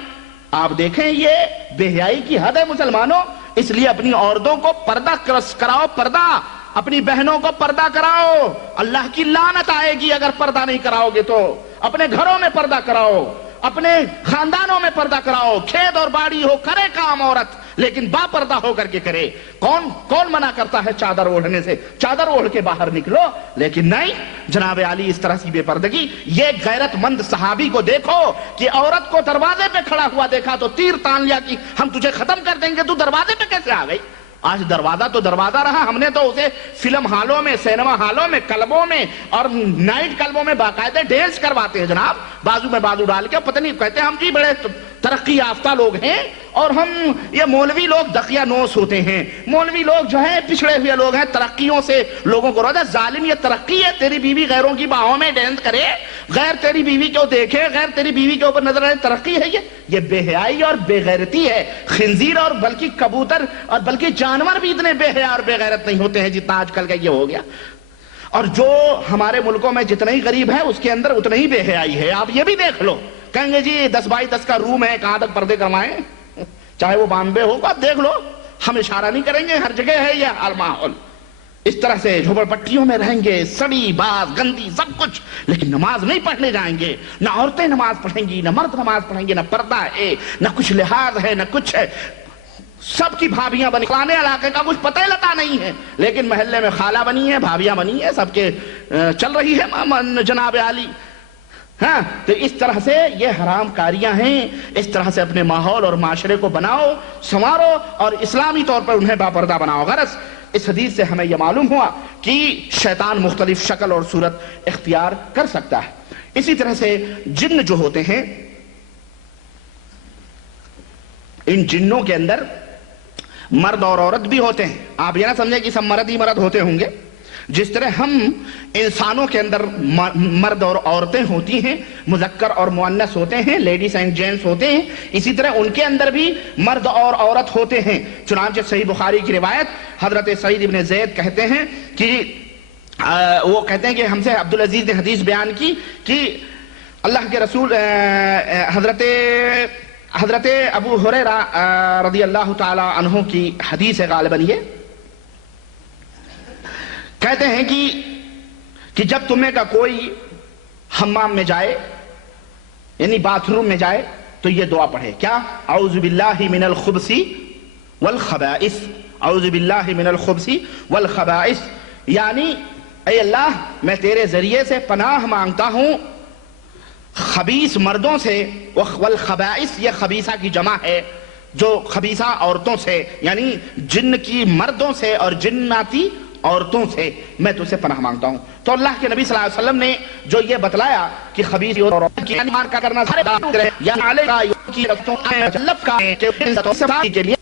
آپ دیکھیں یہ بے حیائی کی حد ہے مسلمانوں. اس لیے اپنی عورتوں کو پردہ کراؤ، پردہ اپنی بہنوں کو پردہ کراؤ. اللہ کی لعنت آئے گی اگر پردہ نہیں کراؤ گے تو. اپنے گھروں میں پردہ کراؤ، اپنے خاندانوں میں پردہ کراؤ. کھیت اور باڑی ہو، کرے کام عورت، لیکن با پردہ ہو کر کے کرے. کون منع کرتا ہے چادر اوڑھنے سے؟ چادر اوڑھ کے باہر نکلو. لیکن نہیں، جناب علی اس طرح سی بے پردگی. یہ غیرت مند صحابی کو دیکھو کہ عورت کو دروازے پہ کھڑا ہوا دیکھا تو تیر تان لیا کہ ہم تجھے ختم کر دیں گے، تو دروازے پہ کیسے آ گئی؟ آج دروازہ تو دروازہ رہا. ہم نے تو اسے فلم ہالوں میں، سینما ہالوں میں، کلبوں میں اور نائٹ کلبوں میں باقاعدہ ڈانس کرواتے ہیں جناب. بازو میں بازو ڈال کے، پتہ نہیں کہتے ہم جی بڑے ترقی یافتہ لوگ ہیں، اور ہم یہ مولوی لوگ دقیہ نوس ہوتے ہیں، مولوی لوگ جو ہیں پچھڑے ہوئے لوگ ہیں، ترقیوں سے لوگوں کو روزہ ظالم، یہ ترقی ہے؟ تیری بیوی غیروں کی باہوں میں ڈینس کرے، غیر تیری بیوی کو دیکھے، غیر تیری بیوی کے اوپر نظر آئے، ترقی ہے یہ بے حیائی اور بے غیرتی ہے۔ خنزیر اور بلکہ کبوتر اور بلکہ جانور بھی اتنے بے حیا اور بے غیرت نہیں ہوتے ہیں جتنا آج کل کا یہ ہو گیا۔ اور جو ہمارے ملکوں میں جتنا ہی غریب ہے اس کے اندر اتنا ہی بے حیائی ہے۔ آپ یہ بھی دیکھ لو، کہیں گے جی 10x10 کا روم ہے، کہاں تک پردے کروائیں، چاہے وہ بامبے ہو، آپ دیکھ لو، ہم اشارہ نہیں کریں گے، ہر جگہ ہے یہ حال ماحول۔ اس طرح سے جھوپڑ پٹیوں میں رہیں گے، سڑی باز گندی سب کچھ، لیکن نماز نہیں پڑھنے جائیں گے، نہ عورتیں نماز پڑھیں گی، نہ مرد نماز پڑھیں گے، نہ پردہ ہے، نہ کچھ لحاظ ہے، نہ کچھ ہے، سب کی بھابیاں بنی، فلانے علاقے کا کچھ پتہ لتا نہیں ہے، لیکن محلے میں خالہ بنی ہے، بھابیاں بنی ہے، سب کے چل رہی ہے جناب عالی۔ ہاں، تو اس طرح سے یہ حرام کاریاں ہیں۔ اس طرح سے اپنے ماحول اور معاشرے کو بناؤ، سنوارو اور اسلامی طور پر انہیں باپردہ بناؤ۔ غرض اس حدیث سے ہمیں یہ معلوم ہوا کہ شیطان مختلف شکل اور صورت اختیار کر سکتا ہے۔ اسی طرح سے جن جو ہوتے ہیں، ان جنوں کے اندر مرد اور عورت بھی ہوتے ہیں۔ آپ یہ نہ سمجھیں کہ سب مرد ہی مرد ہوتے ہوں گے، جس طرح ہم انسانوں کے اندر مرد اور عورتیں ہوتی ہیں، مذکر اور مؤنث ہوتے ہیں، لیڈیز اینڈ جینٹس ہوتے ہیں، اسی طرح ان کے اندر بھی مرد اور عورت ہوتے ہیں۔ چنانچہ صحیح بخاری کی روایت، حضرت سعید بن زید کہتے ہیں کہ وہ کہتے ہیں کہ ہم سے عبدالعزیز نے حدیث بیان کی کہ اللہ کے رسول حضرت ابو ہریرہ رضی اللہ تعالی عنہ کی حدیث ہے غالباً یہ، کہتے ہیں کہ جب تمہیں کا کوئی حمام میں جائے، یعنی باتھ روم میں جائے، تو یہ دعا پڑھے، کیا؟ اعوذ باللہ من الخبث والخبائث، اعوذ باللہ من الخبث والخبائث، یعنی اے اللہ میں تیرے ذریعے سے پناہ مانگتا ہوں خبیث مردوں سے، والخبائث یہ خبیثہ کی جمع ہے، جو خبیثہ عورتوں سے، یعنی جن کی مردوں سے اور جناتی عورتوں سے میں تجھ سے پناہ مانگتا ہوں۔ تو اللہ کے نبی صلی اللہ علیہ وسلم نے جو یہ بتلایا کہ خبیث اور عورت کی انمان کا کرنا یا علیہ کی رفتوں کے لیے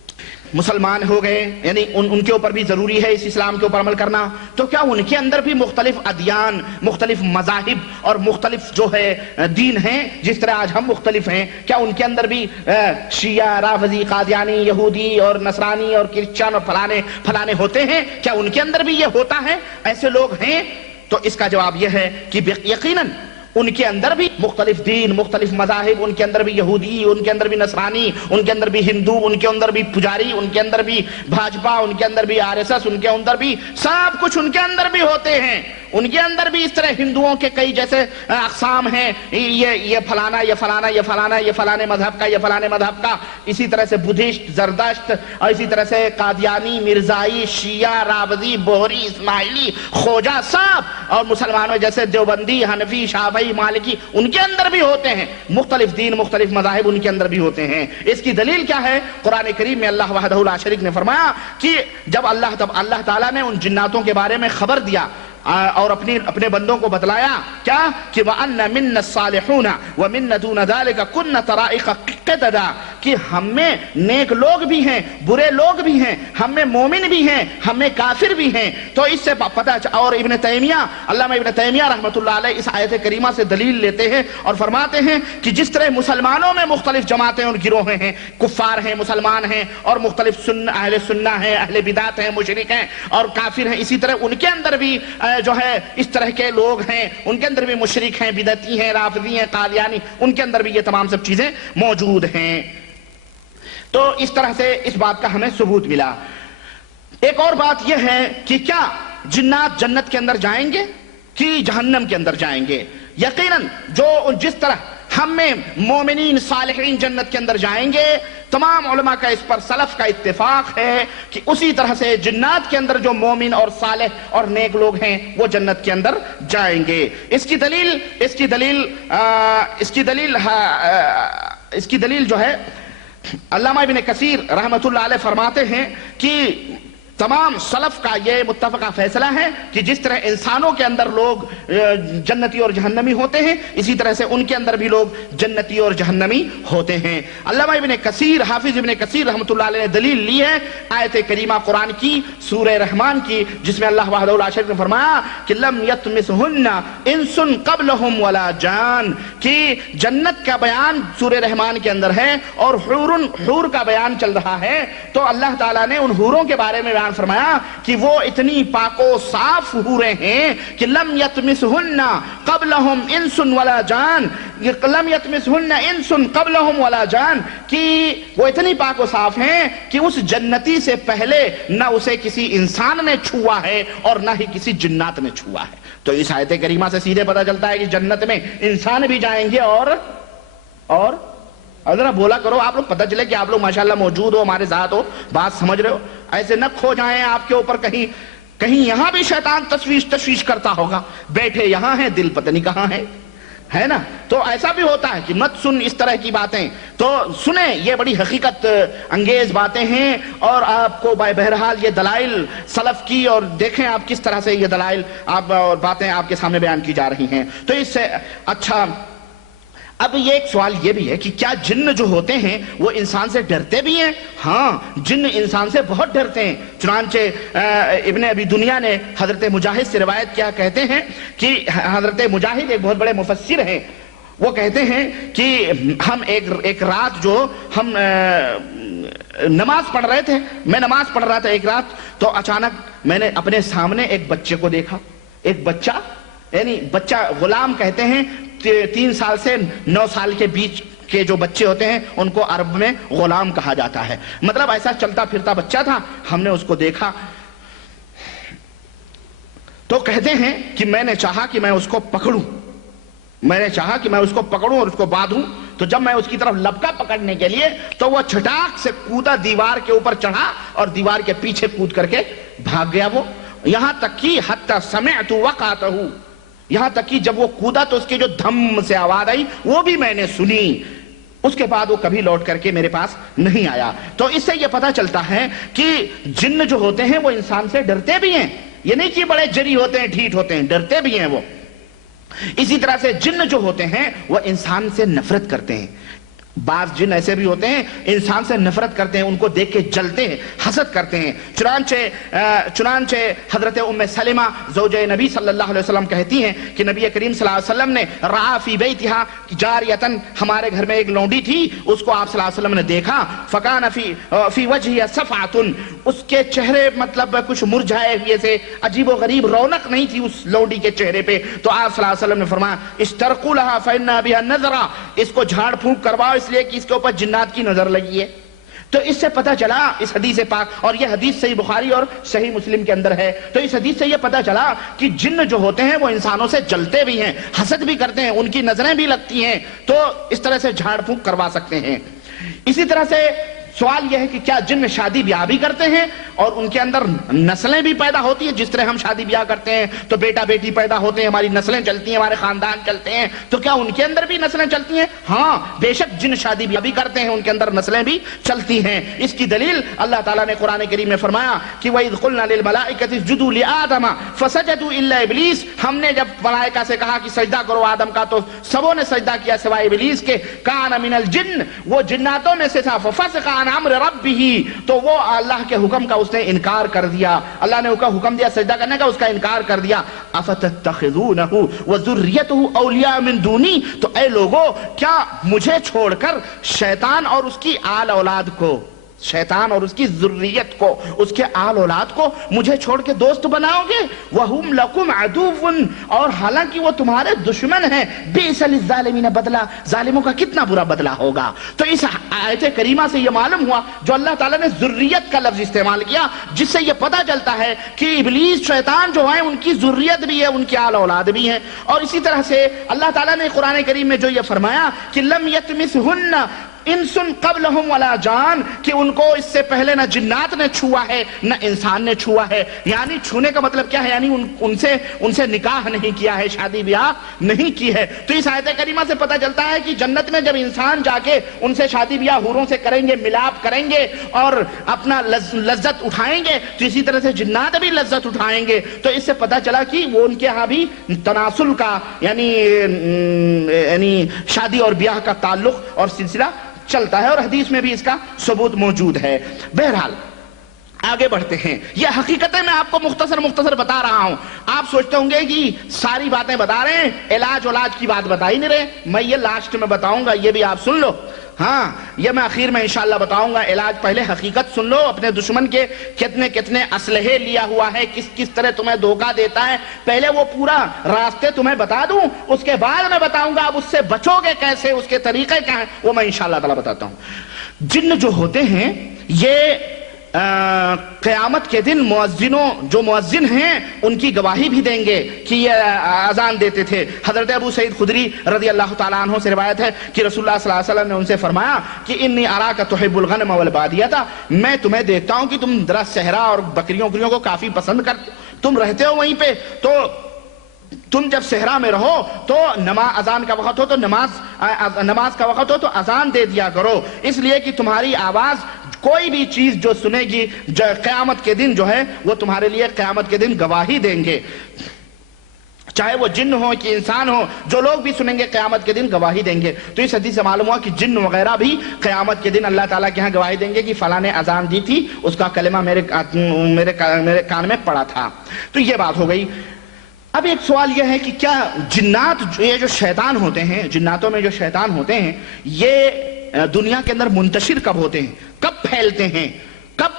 مسلمان ہو گئے، یعنی ان کے اوپر بھی ضروری ہے اس اسلام کے اوپر عمل کرنا، تو کیا ان کے اندر بھی مختلف ادیان، مختلف مذاہب اور مختلف جو ہے دین ہیں، جس طرح آج ہم مختلف ہیں، کیا ان کے اندر بھی شیعہ، رافضی، قادیانی، یہودی اور نصرانی اور کرسچن اور فلانے ہوتے ہیں؟ کیا ان کے اندر بھی یہ ہوتا ہے؟ ایسے لوگ ہیں؟ تو اس کا جواب یہ ہے کہ یقیناً ان کے اندر بھی مختلف دین، مختلف مذاہب، ان کے اندر بھی یہودی، ان کے اندر بھی نصرانی، ان کے اندر بھی ہندو، ان کے اندر بھی پجاری، ان کے اندر بھی بھاجپا، ان کے اندر بھی RSS، ان کے اندر بھی سب کچھ ان کے اندر بھی ہوتے ہیں۔ ان کے اندر بھی اس طرح ہندوؤں کے کئی جیسے اقسام ہیں، یہ فلانا، یہ فلانا، یہ فلانا، یہ فلانے مذہب کا، یہ فلانے مذہب کا، اسی طرح سے بدھسٹ، زردشت، اور اسی طرح سے قادیانی، مرزائی، شیعہ، رافضی، بوہری، اسماعیلی، خواجہ، سب، اور مسلمانوں جیسے دیوبندی، حنفی، شافعی، مالکی، ان کے اندر بھی ہوتے ہیں۔ مختلف دین، مختلف مذاہب ان کے اندر بھی ہوتے ہیں۔ اس کی دلیل کیا ہے؟ قرآن کریم میں اللہ وحدہ لا شریک نے فرمایا کہ جب اللہ تعالیٰ نے ان جناتوں کے بارے میں خبر دیا اور اپنے بندوں کو بتلایا، کیا کہ وَأَنَّ مِنَّ الصَّالِحُونَ وَمِنَّ دُونَ ذَلِكَ كُنَّ طَرَائِقَ قِدَدًا، کہ ہم میں نیک لوگ بھی ہیں، برے لوگ بھی ہیں، ہم میں مومن بھی ہیں، ہم میں کافر بھی ہیں۔ تو اس سے پتہ، اور علامہ ابن تیمیہ رحمۃ اللہ علیہ اس آیت کریمہ سے دلیل لیتے ہیں اور فرماتے ہیں کہ جس طرح مسلمانوں میں مختلف جماعتیں اور گروہ ہیں، کفار ہیں، مسلمان ہیں، اور مختلف اہل سنہ ہیں، اہل بدعت ہیں، مشرک ہیں اور کافر ہیں، اسی طرح ان کے اندر بھی جو ہے اس طرح کے لوگ ہیں، ان کے اندر بھی مشرک ہیں، بدعتی ہیں، رافضی ہیں، قادیانی، ان کے اندر بھی یہ تمام سب چیزیں موجود ہیں۔ تو اس طرح سے اس بات کا ہمیں ثبوت ملا۔ ایک اور بات یہ ہے کہ کیا جنات جنت کے اندر جائیں گے کہ جہنم کے اندر جائیں گے؟ یقیناً جس طرح ہم میں مومنین صالحین جنت کے اندر جائیں گے، تمام علماء کا اس پر سلف کا اتفاق ہے کہ اسی طرح سے جنات کے اندر جو مومن اور صالح اور نیک لوگ ہیں وہ جنت کے اندر جائیں گے۔ اس کی دلیل جو ہے علامہ ابن کثیر رحمۃ اللہ علیہ فرماتے ہیں کہ تمام سلف کا یہ متفقہ فیصلہ ہے کہ جس طرح انسانوں کے اندر لوگ جنتی اور جہنمی ہوتے ہیں، اسی طرح سے ان کے اندر بھی لوگ جنتی اور جہنمی ہوتے ہیں۔ علامہ ابن کثیر، حافظ ابن کثیر رحمۃ اللہ علیہ نے دلیل لی ہے آیت کریمہ قرآن کی سورہ رحمان کی، جس میں اللہ وحدہ لا شریک نے فرمایا کہ لم یطمثہن انس قبلہم ولا جان، کہ جنت کا بیان سورہ رحمان کے اندر ہے اور حور کا بیان چل رہا ہے، تو اللہ تعالیٰ نے ان حوروں کے بارے میں فرمایا کہ وہ اتنی پاک و صاف حوریں ہیں کہ لم یطمثہن قبلہم انس ولا جان، لم یطمثہن انس قبلہم ولا جان، کہ وہ اتنی پاک و صاف ہیں کہ اس جنتی سے پہلے نہ اسے کسی انسان نے چھوا ہے اور نہ ہی کسی جنات نے چھوا ہے۔ تو اس آیت کریمہ سے سیدھے پتہ چلتا ہے کہ جنت میں انسان بھی جائیں گے اور ذرا بولا کرو آپ لوگ، پتہ چلے کہ آپ لوگ ماشاءاللہ موجود ہو، ہمارے ساتھ ہو، بات سمجھ رہے ہو، ایسے نہ کھو جائیں آپ کے اوپر کہیں یہاں بھی شیطان تشویش کرتا ہوگا، بیٹھے یہاں ہیں دل پتہ نہیں کہاں ہے نا۔ تو ایسا بھی ہوتا ہے کہ مت سن اس طرح کی باتیں، تو سنیں، یہ بڑی حقیقت انگیز باتیں ہیں، اور آپ کو بہرحال یہ دلائل سلف کی، اور دیکھیں آپ کس طرح سے یہ دلائل اور باتیں آپ کے سامنے بیان کی جا رہی ہیں۔ تو اس سے اچھا اب یہ ایک سوال یہ بھی ہے کہ کیا جن جو ہوتے ہیں وہ انسان سے ڈرتے بھی ہیں؟ ہاں، جن انسان سے بہت ڈرتے ہیں۔ چنانچہ ابن ابی دنیا نے حضرت مجاہد سے روایت کیا، کہتے ہیں کہ حضرت مجاہد ایک بہت بڑے مفسر ہیں، وہ کہتے ہیں کہ ہم ایک رات جو ہم نماز پڑھ رہے تھے، میں نماز پڑھ رہا تھا ایک رات، تو اچانک میں نے اپنے سامنے ایک بچے کو دیکھا، ایک بچہ، یعنی بچہ غلام کہتے ہیں 3 سال سے 9 سال کے بیچ کے جو بچے ہوتے ہیں ان کو عرب میں غلام کہا جاتا ہے، مطلب ایسا چلتا پھرتا بچہ تھا۔ ہم نے اس کو دیکھا تو کہتے ہیں کہ میں نے چاہا کہ میں اس کو پکڑوں اور اس کو باندھوں، تو جب میں اس کی طرف لپکا پکڑنے کے لیے تو وہ چھٹاک سے کودا، دیوار کے اوپر چڑھا اور دیوار کے پیچھے کود کر کے بھاگ گیا وہ، یہاں تک کہ حتی سمعت وقعتہ، یہاں تک کہ جب وہ کودا تو اس کے جو دھم سے آواز آئی وہ بھی میں نے سنی، اس کے بعد وہ کبھی لوٹ کر کے میرے پاس نہیں آیا۔ تو اس سے یہ پتہ چلتا ہے کہ جن جو ہوتے ہیں وہ انسان سے ڈرتے بھی ہیں، یہ نہیں کہ بڑے جری ہوتے ہیں، ڈھیٹ ہوتے ہیں، ڈرتے بھی ہیں وہ۔ اسی طرح سے جن جو ہوتے ہیں وہ انسان سے نفرت کرتے ہیں، بعض جن ایسے بھی ہوتے ہیں انسان سے نفرت کرتے ہیں، ان کو دیکھ کے جلتے ہیں، حسد کرتے ہیں۔ چنانچہ حضرت ام سلمہ زوجہ نبی صلی اللہ علیہ وسلم کہتی ہیں کہ نبی کریم صلی اللہ علیہ وسلم نے رعا فی بیتہا جاریتن، ہمارے گھر میں ایک لونڈی تھی، اس کو آپ صلی اللہ علیہ وسلم نے دیکھا، فکان فی وجہہ صفعۃ، اس کے چہرے مطلب کچھ مرجھائے ہوئے سے، عجیب و غریب رونق نہیں تھی اس لونڈی کے چہرے پہ، تو آپ صلی اللہ علیہ وسلم نے فرمایا استرقوا لها فإن بها نظرا، اس کو جھاڑ پھونک کرواؤ اس لیے کہ اس کے اوپر جنات کی نظر لگی ہے۔ تو اس سے پتہ چلا، اس حدیث پاک، اور یہ حدیث صحیح بخاری اور صحیح مسلم کے اندر ہے، تو اس حدیث سے یہ پتہ چلا کہ جن جو ہوتے ہیں وہ انسانوں سے جلتے بھی ہیں، حسد بھی کرتے ہیں، ان کی نظریں بھی لگتی ہیں، تو اس طرح سے جھاڑ پھونک کروا سکتے ہیں۔ اسی طرح سے سوال یہ ہے کہ کیا جن شادی بیاہ بھی کرتے ہیں اور ان کے اندر نسلیں بھی پیدا ہوتی ہیں؟ جس طرح ہم شادی بیاہ کرتے ہیں تو بیٹا بیٹی پیدا ہوتے ہیں، ہماری نسلیں چلتی ہیں، ہمارے خاندان چلتے ہیں، تو کیا ان کے اندر بھی نسلیں چلتی ہیں؟ ہاں، بے شک جن شادی بیاہ بھی کرتے ہیں ان کے اندر نسلیں بھی چلتی ہیں۔ اس کی دلیل اللہ تعالیٰ نے قرآن کریم میں فرمایا کہ وَإِذْ قُلْنَا لِلْمَلَائِكَةِ اسْجُدُوا لِآدَمَ فَسَجَدُوا إِلَّا إِبْلِيسَ، ہم نے جب ملائکہ سے کہا کہ سجدہ کرو آدم کا تو سبوں نے سجدہ کیا سوائے ابلیس کے، کان من الجن، وہ جناتوں میں سے تھا، فَفَسِقَ عَنْ أَمْرِ رَبِّهِ، تو وہ اللہ کے حکم کا اس نے انکار کر دیا، اللہ نے حکم دیا سجدہ کرنے کا، اس کا انکار کر دیا۔ أَفَتَتَّخِذُونَهُ وَذُرِّيَّتَهُ أَوْلِيَاءَ مِن دُونِي، تو اے لوگو کیا مجھے چھوڑ کر شیطان اور اس کی آل اولاد کو، شیطان اور اس کی ذریت کو، اس کے آل اولاد کو مجھے چھوڑ کے دوست بناؤ گے؟ وَهُمْ لَكُمْ عَدُوٌ، اور حالانکہ وہ تمہارے دشمن ہیں، بِئْسَ لِلظَّالِمِينَ بدلہ، ظالموں کا کتنا برا بدلہ ہوگا۔ تو اس آیت کریمہ سے یہ معلوم ہوا، جو اللہ تعالیٰ نے ذریت کا لفظ استعمال کیا، جس سے یہ پتہ چلتا ہے کہ ابلیس شیطان جو ہیں ان کی ذریت بھی ہے، ان کی آل اولاد بھی ہیں۔ اور اسی طرح سے اللہ تعالیٰ نے قرآن کریم میں جو یہ فرمایا کہ لم یطمثہن انسن قبلہم ولا جان، کہ ان کو اس سے پہلے نہ جنات نے چھوا ہے نہ انسان نے چھوا ہے. یعنی چھونے کا مطلب کیا ہے؟ یعنی ان سے نکاح نہیں کیا ہے، شادی بیاہ نہیں کی ہے. تو اس آیت کریمہ سے پتہ چلتا ہے کہ جنت میں جب انسان جا کے ان سے شادی بیاہ حوروں سے کریں گے، ملاپ کریں گے اور اپنا لذت اٹھائیں گے، تو اسی طرح سے جنات بھی لذت اٹھائیں گے. تو اس سے پتہ چلا کہ وہ ان کے ہاں بھی تناسل کا یعنی شادی اور بیاہ کا تعلق اور سلسلہ چلتا ہے، اور حدیث میں بھی اس کا ثبوت موجود ہے. بہرحال آگے بڑھتے ہیں. یہ حقیقتیں میں آپ کو مختصر بتا رہا ہوں. آپ سوچتے ہوں گے کہ ساری باتیں بتا رہے ہیں، علاج کی بات بتا ہی نہیں رہے. میں یہ لاسٹ میں بتاؤں گا، یہ بھی آپ سن لو. ہاں، یہ میں آخر میں انشاءاللہ بتاؤں گا. علاج پہلے حقیقت سن لو. اپنے دشمن کے کتنے اسلحے لیا ہوا ہے، کس طرح تمہیں دھوکہ دیتا ہے، پہلے وہ پورا راستے تمہیں بتا دوں، اس کے بعد میں بتاؤں گا اب اس سے بچو گے کیسے، اس کے طریقے کیا ہیں، وہ میں انشاءاللہ تعالی بتاتا ہوں. جن جو ہوتے ہیں یہ قیامت کے دن جو مؤذن ہیں ان کی گواہی بھی دیں گے کہ یہ اذان دیتے تھے. حضرت ابو سعید خدری رضی اللہ تعالیٰ عنہ سے روایت ہے کہ رسول اللہ صلی اللہ علیہ وسلم نے ان سے فرمایا کہ انی اراک تحب الغنم والبادیۃ، میں تمہیں دیکھتا ہوں کہ تم ذرا صحرا اور بکریوں کو کافی پسند کرتے، تم رہتے ہو وہیں پہ، تو تم جب صحرا میں رہو تو اذان کا وقت ہو تو نماز کا وقت ہو تو اذان دے دیا کرو، اس لیے کہ تمہاری آواز کوئی بھی چیز جو سنے گی جو قیامت کے دن جو ہے وہ تمہارے لیے قیامت کے دن گواہی دیں گے، چاہے وہ جن ہو کہ انسان ہو، جو لوگ بھی سنیں گے قیامت کے دن گواہی دیں گے. تو اس حدیث سے معلوم ہوا کہ جن وغیرہ بھی قیامت کے دن اللہ تعالیٰ کے ہاں گواہی دیں گے کہ فلاں نے اذان دی تھی، اس کا کلمہ میرے کان میں پڑا تھا. تو یہ بات ہو گئی. اب ایک سوال یہ ہے کہ کیا جنات، یہ جو شیطان ہوتے ہیں، جناتوں میں جو شیطان ہوتے ہیں، یہ دنیا کے اندر منتشر کب ہوتے ہیں، کب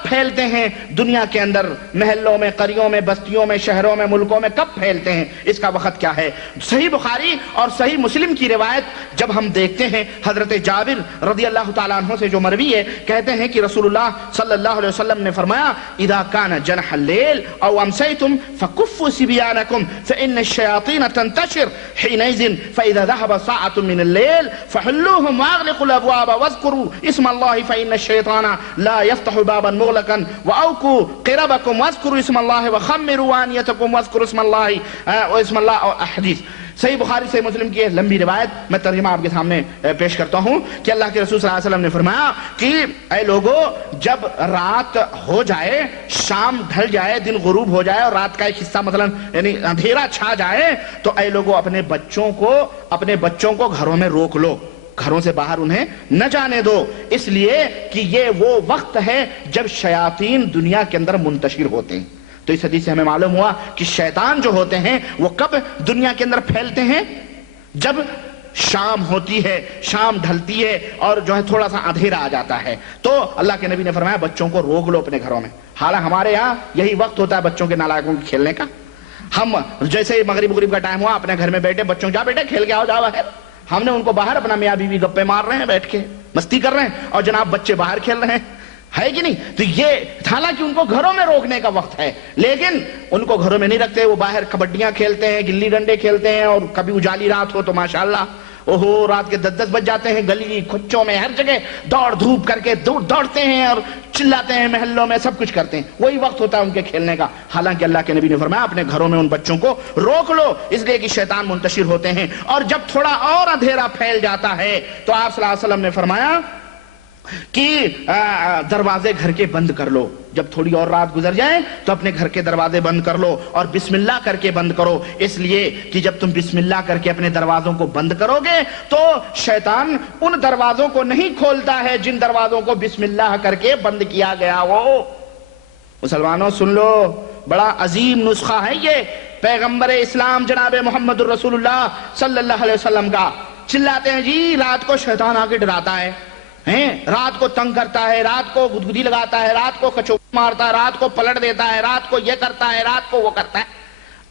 پھیلتے ہیں دنیا کے اندر، محلوں میں، قریوں میں، بستیوں میں، شہروں میں، ملکوں میں کب پھیلتے ہیں، اس کا وقت کیا ہے؟ صحیح بخاری اور صحیح مسلم کی روایت جب ہم دیکھتے ہیں، حضرت جابر رضی اللہ تعالیٰ عنہ سے جو مروی ہے، کہتے ہیں کہ رسول اللہ صلی اللہ علیہ وسلم نے فرمایا اذا كان جنح الليل او امسيتم فكفوا صبيانكم فان الشياطين تنتشر حينئذ فاذا ذهب ساعة من الليل فحلوهم واغلقوا الابواب واذكروا اسم الله فان الشيطان لا يفتح بابا مغلقا واوقوا قربكم واذكروا اسم الله وخمروا انيتكم واذكروا اسم الله احاديث. صحیح بخاری صحیح مسلم کی لمبی روایت میں ترجمہ آپ کے سامنے پیش کرتا ہوں کہ اللہ کے رسول صلی اللہ علیہ وسلم نے فرمایا کہ اے لوگو، جب رات ہو جائے، شام ڈھل جائے، دن غروب ہو جائے اور رات کا ایک حصہ مثلا یعنی اندھیرا چھا جائے، تو اے لوگو اپنے بچوں کو گھروں میں روک لو، گھروں سے باہر انہیں نہ جانے دو، اس لیے کہ یہ وہ وقت ہے جب شیاطین دنیا کے اندر منتشر ہوتے ہیں. تو اس حدیث سے ہمیں معلوم ہوا کہ شیطان جو ہوتے ہیں وہ کب دنیا کے اندر پھیلتے ہیں؟ جب شام ہوتی ہے، شام ڈھلتی ہے اور جو ہے تھوڑا سا اندھیرا آ جاتا ہے. تو اللہ کے نبی نے فرمایا بچوں کو روک لو اپنے گھروں میں. حالانکہ ہمارے یہاں یہی وقت ہوتا ہے بچوں کے نالائقوں کے کھیلنے کا. ہم جیسے مغرب کا ٹائم ہوا اپنے گھر میں بیٹھے، بچوں جا بیٹے کھیل کے آؤ، جا باہر. ہم نے ان کو باہر اپنا میاں بیوی گپے مار رہے ہیں، بیٹھ کے مستی کر رہے ہیں، اور جناب بچے باہر کھیل رہے ہیں، ہے کہ نہیں؟ تو یہ حالانکہ ان کو گھروں میں روکنے کا وقت ہے، لیکن ان کو گھروں میں نہیں رکھتے، وہ باہر کبڈیاں کھیلتے ہیں، گلی ڈنڈے کھیلتے ہیں، اور کبھی اجالی رات ہو تو ماشاءاللہ اوہو رات کے 10 بج جاتے ہیں، گلی کھچوں میں ہر جگہ دوڑ دھوپ کر کے دوڑتے ہیں اور چلاتے ہیں، محلوں میں سب کچھ کرتے ہیں. وہی وقت ہوتا ہے ان کے کھیلنے کا. حالانکہ اللہ کے نبی نے فرمایا اپنے گھروں میں ان بچوں کو روک لو، اس لیے کہ شیطان منتشر ہوتے ہیں. اور جب تھوڑا اور اندھیرا پھیل جاتا ہے تو آپ صلی اللہ علیہ وسلم نے فرمایا کہ دروازے گھر کے بند کر لو. جب تھوڑی اور رات گزر جائے تو اپنے گھر کے دروازے بند کر لو اور بسم اللہ کر کے بند کرو، اس لیے کہ جب تم بسم اللہ کر کے اپنے دروازوں کو بند کرو گے تو شیطان ان دروازوں کو نہیں کھولتا ہے جن دروازوں کو بسم اللہ کر کے بند کیا گیا ہو. مسلمانوں سن لو، بڑا عظیم نسخہ ہے یہ پیغمبر اسلام جناب محمد الرسول اللہ صلی اللہ علیہ وسلم کا. چلاتے ہیں جی رات کو شیطان آ کے ڈراتا ہے، رات کو تنگ کرتا ہے، رات کو گدگدی لگاتا ہے، رات کو کچو مارتا ہے، رات کو پلٹ دیتا ہے، رات کو یہ کرتا ہے، رات کو وہ کرتا ہے.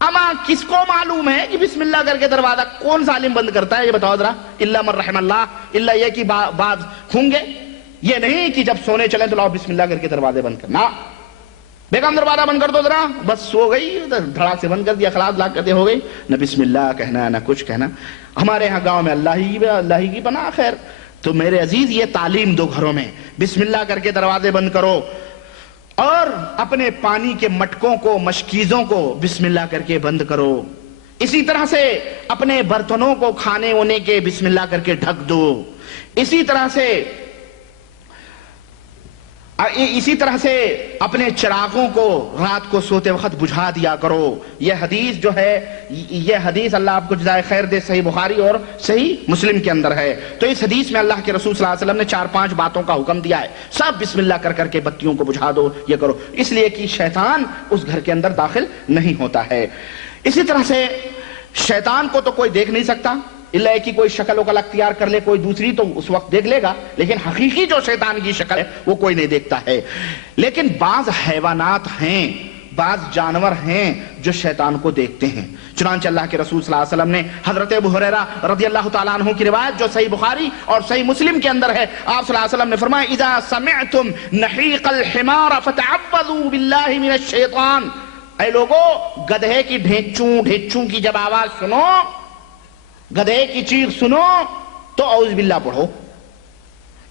اما کس کو معلوم ہے کہ بسم اللہ کر کے دروازہ کون ظالم بند کرتا ہے؟ یہ بتاؤ ذرا. الا من رحم اللہ، الا یہ کہ بعض ہوں گے. یہ نہیں کہ جب سونے چلیں تو لاؤ بسم اللہ کر کے دروازے بند کرنا. بیگم دروازہ بند کر دو ذرا، بس سو گئی، دھڑاک سے بند کر دیا، خلاص لاک کر دیا، ہو گئی. نہ بسم اللہ کہنا نہ کچھ کہنا. ہمارے ہاں گاؤں میں اللہ ہی کی پناہ خیر. تو میرے عزیز یہ تعلیم دو گھروں میں، بسم اللہ کر کے دروازے بند کرو، اور اپنے پانی کے مٹکوں کو، مشکیزوں کو بسم اللہ کر کے بند کرو. اسی طرح سے اپنے برتنوں کو کھانے ہونے کے بسم اللہ کر کے ڈھک دو. اسی طرح سے اپنے چراغوں کو رات کو سوتے وقت بجھا دیا کرو. یہ حدیث جو ہے، یہ حدیث اللہ آپ کو جزائے خیر دے، صحیح بخاری اور صحیح مسلم کے اندر ہے. تو اس حدیث میں اللہ کے رسول صلی اللہ علیہ وسلم نے 4-5 باتوں کا حکم دیا ہے. سب بسم اللہ کر کے بتیوں کو بجھا دو، یہ کرو، اس لیے کہ شیطان اس گھر کے اندر داخل نہیں ہوتا ہے. اسی طرح سے شیطان کو تو کوئی دیکھ نہیں سکتا، اللہ کی کوئی شکل وکل اختیار کر لے کوئی دوسری تو اس وقت دیکھ لے گا، لیکن حقیقی جو شیطان کی شکل ہے وہ کوئی نہیں دیکھتا ہے. لیکن بعض حیوانات ہیں، بعض جانور ہیں جو شیطان کو دیکھتے ہیں. چنانچہ اللہ کے رسول صلی اللہ علیہ وسلم نے حضرت ابو ہریرہ رضی اللہ تعالیٰ عنہ کی روایت جو صحیح بخاری اور صحیح مسلم کے اندر ہے، آپ صلی اللہ علیہ وسلم نے فرمایا اذا سمعتم نحیق الحمار فتعوذوا باللہ من الشیطان. اے لوگو، گدھے کی ڈھیچوں کی جب آواز سنو، گدھے کی چیخ سنو تو اعوذ باللہ پڑھو.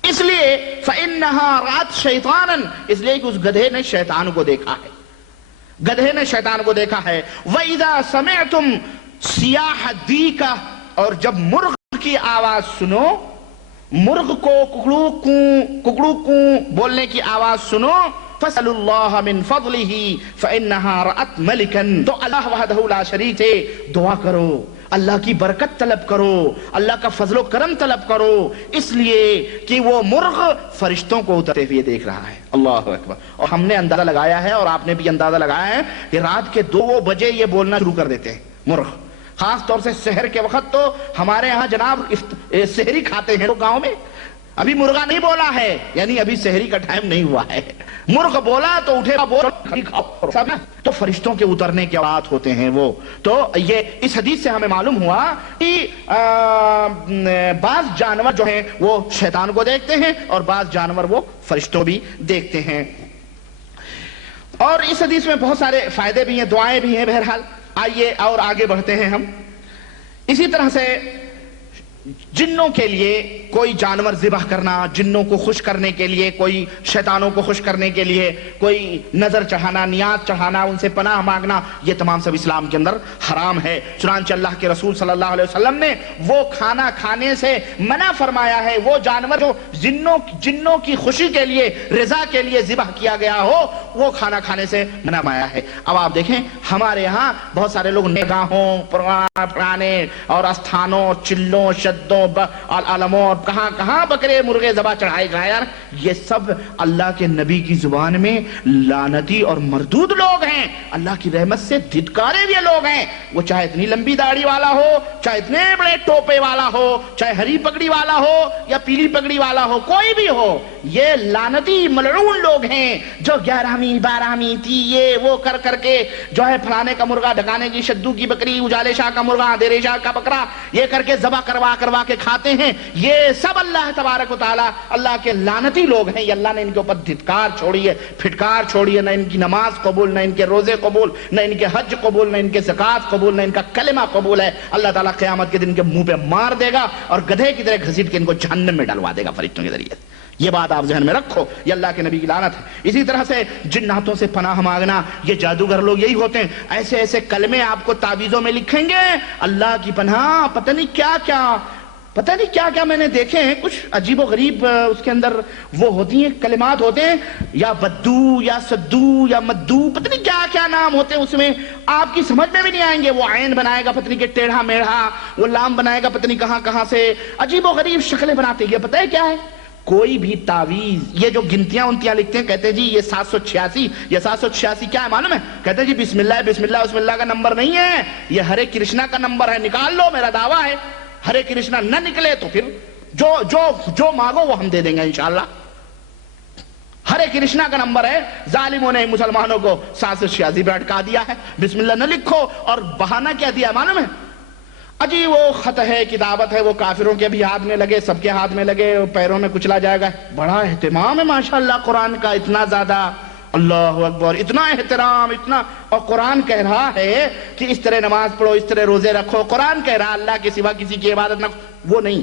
اس لیے فَإِنَّهَا رَأَتْ شَيْطَانًا، اس لیے کہ اس گدھے نے شیطان کو دیکھا ہے، گدھے نے شیطان کو دیکھا ہے. وَإِذَا سَمِعْتُمْ سِيَاحَ الدِّيكَ، اور جب مرغ کی آواز سنو، مرغ کو ککڑو کوں بولنے کی آواز سنو، فَاسْأَلُوا اللَّهَ مِنْ فَضْلِهِ فَإِنَّهَا رَأَتْ مَلِكًا، تو اللہ وحدہ لا شریک ہے دعا کرو، اللہ کی برکت طلب کرو، اللہ کا فضل و کرم طلب کرو، اس لیے کہ وہ مرغ فرشتوں کو اترتے ہوئے دیکھ رہا ہے. اللہ اکبر. اور ہم نے اندازہ لگایا ہے اور آپ نے بھی اندازہ لگایا ہے کہ رات کے 2 بجے یہ بولنا شروع کر دیتے ہیں مرغ. خاص طور سے سحر کے وقت تو ہمارے ہاں جناب سحری کھاتے ہیں گاؤں میں. ابھی مرغا نہیں بولا ہے، یعنی ابھی سحری کا ٹائم نہیں ہوا ہے. مرغ بولا تو اٹھے گا، تو فرشتوں کے اترنے کے اوقات ہوتے ہیں وہ. تو یہ اس حدیث سے ہمیں معلوم ہوا کہ بعض جانور جو ہیں وہ شیطان کو دیکھتے ہیں اور بعض جانور وہ فرشتوں بھی دیکھتے ہیں. اور اس حدیث میں بہت سارے فائدے بھی ہیں، دعائیں بھی ہیں. بہرحال آئیے اور آگے بڑھتے ہیں ہم. اسی طرح سے جنوں کے لیے کوئی جانور ذبح کرنا، جنوں کو خوش کرنے کے لیے، کوئی شیطانوں کو خوش کرنے کے لیے کوئی نظر چڑھانا، نیاز چڑھانا، ان سے پناہ مانگنا، یہ تمام سب اسلام کے اندر حرام ہے. چنانچہ اللہ کے رسول صلی اللہ علیہ وسلم نے وہ کھانا کھانے سے منع فرمایا ہے، وہ جانور جو جنوں کی خوشی کے لیے، رضا کے لیے ذبح کیا گیا ہو، وہ کھانا کھانے سے منع فرمایا ہے. اب آپ دیکھیں ہمارے ہاں بہت سارے لوگ نگاہوں، پرانے اور استھانوں، چلوں، شدوں، علموں اور کہاں بکرے مرغے ذبح چڑھائے گئے. یار یہ سب اللہ کے نبی کی زبان میں لعنتی اور مردود لوگ ہیں، اللہ کی رحمت سے دھتکارے ہوئے لوگ ہیں. وہ چاہے اتنی لمبی داڑھی والا ہو، چاہے اتنے بڑے ٹوپے والا ہو، چاہے ہری پگڑی والا ہو یا پیلی پگڑی والا ہو، کوئی بھی ہو، یہ لعنتی ملعون لوگ ہیں جو 11ویں 12ویں تھی یہ وہ کر کے جو ہے فلانے کا مرغا، ڈھکانے کی شدو کی بکری، اجالے شاہ کا مرغا، دیرے شاہ کا بکرا، یہ کر کے ذبح کروا کے کھاتے ہیں. یہ سب اللہ تبارک و تعالی اللہ کے لعنتی لوگ ہیں. یہ اللہ نے ان کے اوپر دھتکار چھوڑی ہے، پھٹکار چھوڑی ہے. نہ ان کی نماز قبول، نہ ان کے روزے قبول، نہ ان کے حج قبول، نہ ان کے زکوٰۃ قبول، نہ ان کا کلمہ قبول ہے. اللہ تعالیٰ قیامت کے دن کے منہ پہ مار دے گا اور گدھے کی طرح گھسیٹ کے ان کو جہنم میں ڈلوا دے گا فرشتوں کے ذریعے. یہ بات آپ ذہن میں رکھو، یہ اللہ کے نبی کی لعنت ہے. اسی طرح سے جناتوں سے پناہ مانگنا، یہ جادوگر لوگ یہی ہوتے ہیں. ایسے ایسے کلمے آپ کو تعویذوں میں لکھیں گے، اللہ کی پناہ، پتہ نہیں کیا کیا میں نے دیکھے ہیں. کچھ عجیب و غریب اس کے اندر وہ ہوتی ہیں، کلمات ہوتے ہیں، یا بدو یا سدو یا مدو، پتہ نہیں کیا نام ہوتے ہیں. اس میں آپ کی سمجھ میں بھی نہیں آئیں گے. وہ عین بنائے گا پتہ نہیں کہ ٹیڑھا میڑھا، وہ لام بنائے گا پتہ نہیں کہاں سے، عجیب و غریب شکلیں بناتے ہیں. یہ پتہ ہے کیا ہے؟ کوئی بھی تعویذ، یہ جو گنتیاں لکھتے ہیں، کہتے ہیں جی یہ 786، یہ 786 کیا ہے معلوم ہے؟ کہتے ہیں جی بسم اللہ کا نمبر نہیں ہے، یہ ہرے کرشنا کا نمبر ہے، نکال لو، میرا دعویٰ ہے. ہرے کرشنا نہ نکلے تو پھر جو مانگو وہ ہم دے دیں گے انشاءاللہ. ہرے کرشنا کا نمبر ہے. ظالموں نے مسلمانوں کو 786 پہ اٹکا دیا ہے. بسم اللہ نہ لکھو، اور بہانہ کیا دیا معلوم ہے؟ اجی وہ خط ہے، کتابت ہے، وہ کافروں کے بھی ہاتھ میں لگے، سب کے ہاتھ میں لگے، پیروں میں کچلا جائے گا. بڑا اہتمام ہے ماشاءاللہ قرآن کا، اتنا زیادہ، اللہ اکبر، اتنا احترام، اتنا. اور قرآن کہہ رہا ہے کہ اس طرح نماز پڑھو، اس طرح روزے رکھو. قرآن کہہ رہا اللہ کے سوا کسی کی عبادت نہ، وہ نہیں.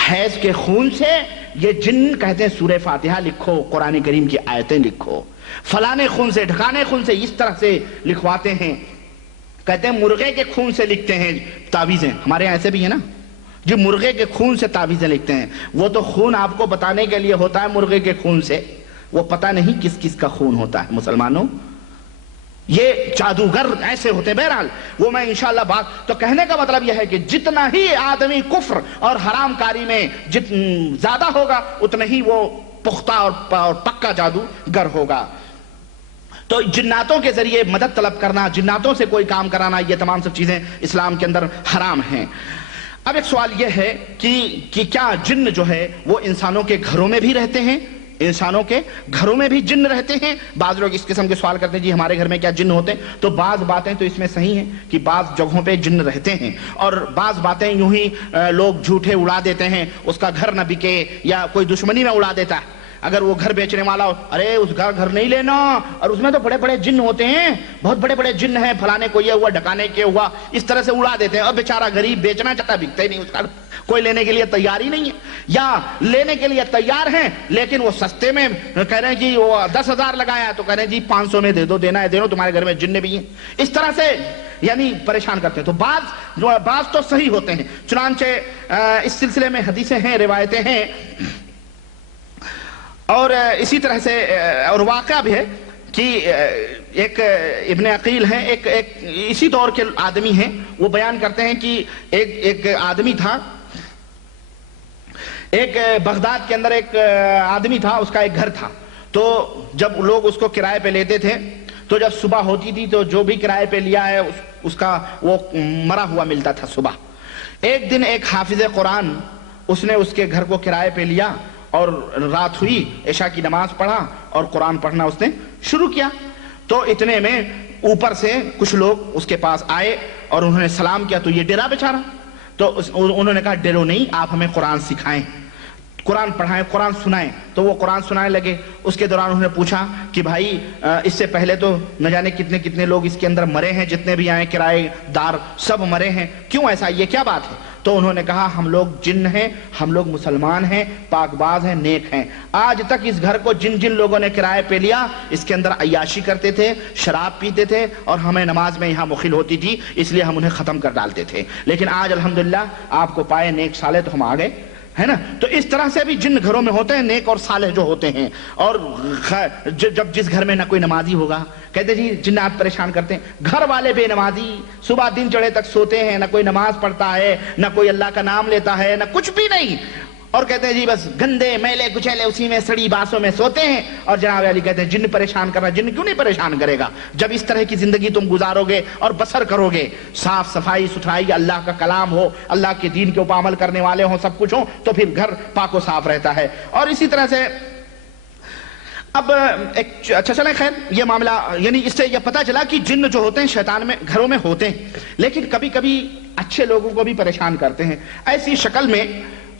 حیض کے خون سے یہ جن کہتے ہیں سورہ فاتحہ لکھو، قرآن کریم کی آیتیں لکھو، فلانے خون سے ڈھکانے خون سے اس طرح سے لکھواتے ہیں، کہتے ہیں مرغے کے خون سے لکھتے ہیں تعویذیں، ہمارے یہاں ایسے بھی ہے نا جو مرغے کے خون سے تعویذیں لکھتے ہیں، وہ تو خون آپ کو بتانے کے لیے ہوتا ہے مرغے کے خون سے، وہ پتہ نہیں کس کس کا خون ہوتا ہے مسلمانوں، یہ جادوگر ایسے ہوتے ہیں۔ بہرحال وہ میں انشاءاللہ بات تو کہنے کا مطلب یہ ہے کہ جتنا ہی آدمی کفر اور حرام کاری میں زیادہ ہوگا اتنا ہی وہ پختہ اور پکا جادوگر ہوگا۔ تو جناتوں کے ذریعے مدد طلب کرنا، جناتوں سے کوئی کام کرانا، یہ تمام سب چیزیں اسلام کے اندر حرام ہیں۔ اب ایک سوال یہ ہے کہ کیا جن جو ہے وہ انسانوں کے گھروں میں بھی رہتے ہیں؟ انسانوں کے گھروں میں بھی جن رہتے ہیں؟ بعض لوگ اس قسم کے سوال کرتے ہیں جی ہمارے گھر میں کیا جن ہوتے ہیں؟ تو بعض باتیں تو اس میں صحیح ہیں کہ بعض جگہوں پہ جن رہتے ہیں، اور بعض باتیں یوں ہی لوگ جھوٹے اڑا دیتے ہیں، اس کا گھر نہ بکے یا کوئی دشمنی میں اڑا دیتا ہے۔ اگر وہ گھر بیچنے والا ہو، ارے اس کا گھر نہیں لینا، اور اس میں تو بڑے بڑے جن ہوتے ہیں، بہت بڑے بڑے جن ہیں، پھلانے کو یہ ہوا، ڈھکانے کے ہوا، اس طرح سے اڑا دیتے ہیں، اور بیچارہ غریب بیچنا چاہتا بکتا ہی نہیں، اس کا کوئی لینے کے لیے تیار ہی نہیں ہے، یا لینے کے لیے تیار ہیں لیکن وہ سستے میں کہہ رہے ہیں کہ وہ 10,000 لگایا ہے تو کہہ رہے ہیں جی 500 میں دے دو، دینا ہے دے دو، تمہارے گھر میں جن بھی ہیں، اس طرح سے یعنی پریشان کرتے ہیں۔ تو بعض تو صحیح ہوتے ہیں، چنانچہ اس سلسلے میں حدیثیں ہیں، روایتیں ہیں، اور اسی طرح سے اور واقعہ بھی ہے کہ ایک ابن عقیل ہیں، ایک اسی دور کے آدمی ہیں، وہ بیان کرتے ہیں کہ ایک آدمی تھا، ایک بغداد کے اندر ایک آدمی تھا، اس کا ایک گھر تھا، تو جب لوگ اس کو کرائے پہ لیتے تھے تو جب صبح ہوتی تھی تو جو بھی کرائے پہ لیا ہے اس کا وہ مرا ہوا ملتا تھا صبح۔ ایک دن ایک حافظ قرآن اس نے اس کے گھر کو کرائے پہ لیا، اور رات ہوئی، عشاء کی نماز پڑھا اور قرآن پڑھنا اس نے شروع کیا، تو اتنے میں اوپر سے کچھ لوگ اس کے پاس آئے اور انہوں نے سلام کیا، تو یہ ڈرا بیچارہ، تو انہوں نے کہا ڈرو نہیں، آپ ہمیں قرآن سکھائیں، قرآن پڑھائیں، قرآن سنائیں۔ تو وہ قرآن سنانے لگے۔ اس کے دوران انہوں نے پوچھا کہ بھائی اس سے پہلے تو نہ جانے کتنے کتنے لوگ اس کے اندر مرے ہیں، جتنے بھی آئے کرائے دار سب مرے ہیں، کیوں ایسا، یہ کیا بات ہے؟ تو انہوں نے کہا ہم لوگ جن ہیں، ہم لوگ مسلمان ہیں، پاک باز ہیں، نیک ہیں، آج تک اس گھر کو جن لوگوں نے کرائے پہ لیا اس کے اندر عیاشی کرتے تھے، شراب پیتے تھے، اور ہمیں نماز میں یہاں مخل ہوتی تھی اس لیے ہم انہیں ختم کر ڈالتے تھے، لیکن آج الحمدللہ آپ کو پائے نیک صالح تو ہم آ گئے، ہے نا۔ تو اس طرح سے بھی جن گھروں میں ہوتے ہیں، نیک اور صالح جو ہوتے ہیں۔ اور جب جس گھر میں نہ کوئی نمازی ہوگا، کہتے جی جنات پریشان کرتے ہیں، گھر والے بے نمازی، صبح دن چڑھے تک سوتے ہیں، نہ کوئی نماز پڑھتا ہے، نہ کوئی اللہ کا نام لیتا ہے، نہ کچھ بھی نہیں، اور کہتے ہیں جی بس گندے میلے کچیلے اسی میں سڑی باسوں میں سوتے ہیں۔ اور جناب علی کہتے ہیں جن پریشان کر رہا ہے، جن کیوں نہیں پریشان کرے گا؟ جب اس طرح کی زندگی تم گزارو گے اور بسر کرو گے، صاف صفائی ستھرائی، اللہ کا کلام ہو، اللہ کے دین کے اوپر عمل کرنے والے ہوں، سب کچھ ہوں، تو پھر گھر پاک و صاف رہتا ہے۔ اور اسی طرح سے اب اچھا چلیں، خیر یہ معاملہ یعنی اس سے یہ پتہ چلا کہ جن جو ہوتے ہیں شیطان میں گھروں میں ہوتے ہیں، لیکن کبھی کبھی اچھے لوگوں کو بھی پریشان کرتے ہیں۔ ایسی شکل میں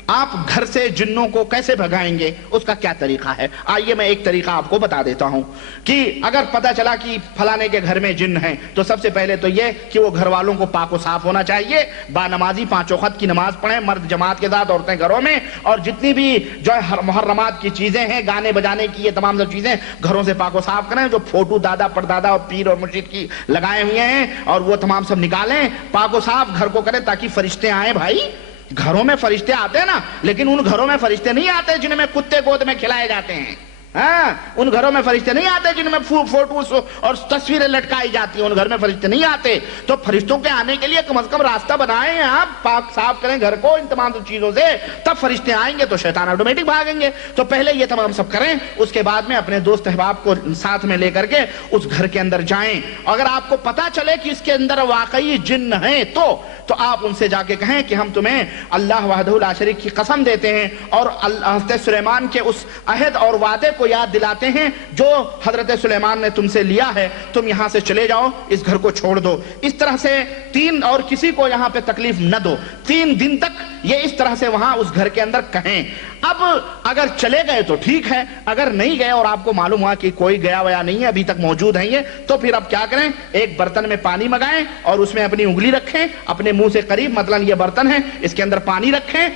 آپ گھر سے جنوں کو کیسے بھگائیں گے، اس کا کیا طریقہ ہے؟ آئیے میں ایک طریقہ آپ کو بتا دیتا ہوں کہ اگر پتہ چلا کہ فلانے کے گھر میں جن ہیں تو سب سے پہلے تو یہ کہ وہ گھر والوں کو پاک و صاف ہونا چاہیے، با نمازی 5 وقت کی نماز پڑھیں، مرد جماعت کے ساتھ، عورتیں گھروں میں، اور جتنی بھی جو ہے محرمات کی چیزیں ہیں، گانے بجانے کی، یہ تمام سب چیزیں گھروں سے پاک و صاف کریں، جو فوٹو دادا پردادا اور پیر اور مرشد کی لگائے ہوئے ہیں اور وہ تمام سب نکالیں، پاک و صاف گھر کو کریں تاکہ فرشتے آئیں۔ بھائی گھروں میں فرشتے آتے ہیں نا، لیکن ان گھروں میں فرشتے نہیں آتے جن میں کتے گود میں کھلائے جاتے ہیں، ہاں ان گھروں میں فرشتے نہیں آتے جن میں فوٹوز اور تصویریں لٹکائی جاتی ہیں، ان گھر میں فرشتے نہیں آتے۔ تو فرشتوں کے آنے کے لیے کم از کم راستہ بنائیں، آپ پاک صاف کریں گھر کو ان تمام چیزوں سے، تب فرشتے آئیں گے تو شیطان آٹومیٹک بھاگیں گے۔ تو پہلے یہ تمام سب کریں، اس کے بعد میں اپنے دوست احباب کو ساتھ میں لے کر کے اس گھر کے اندر جائیں۔ اگر آپ کو پتا چلے کہ اس کے اندر واقعی جن ہیں تو آپ ان سے جا کے کہیں کہ ہم تمہیں اللہ وحدہ لا شریک کی قسم دیتے ہیں اور حضرت سلیمان کے اس عہد اور وعدے کو یاد دلاتے ہیں جو حضرت سلیمان نے تم سے لیا ہے، تم یہاں سے چلے جاؤ، اس گھر کو چھوڑ دو۔ اس طرح سے 3 اور کسی کو یہاں پہ تکلیف نہ دو، 3 دن تک یہ اس طرح سے وہاں اس گھر کے اندر کہیں۔ اب اگر چلے گئے تو ٹھیک ہے، اگر نہیں گئے اور آپ کو معلوم ہوا کہ کوئی گیا ویا نہیں ہے، ابھی تک موجود ہیں یہ، تو پھر اب کیا کریں؟ ایک برتن میں پانی منگائیں اور اس میں اپنی انگلی رکھیں اپنے منہ سے قریب، مثلا یہ برتن ہے، اس کے اندر پانی رکھیں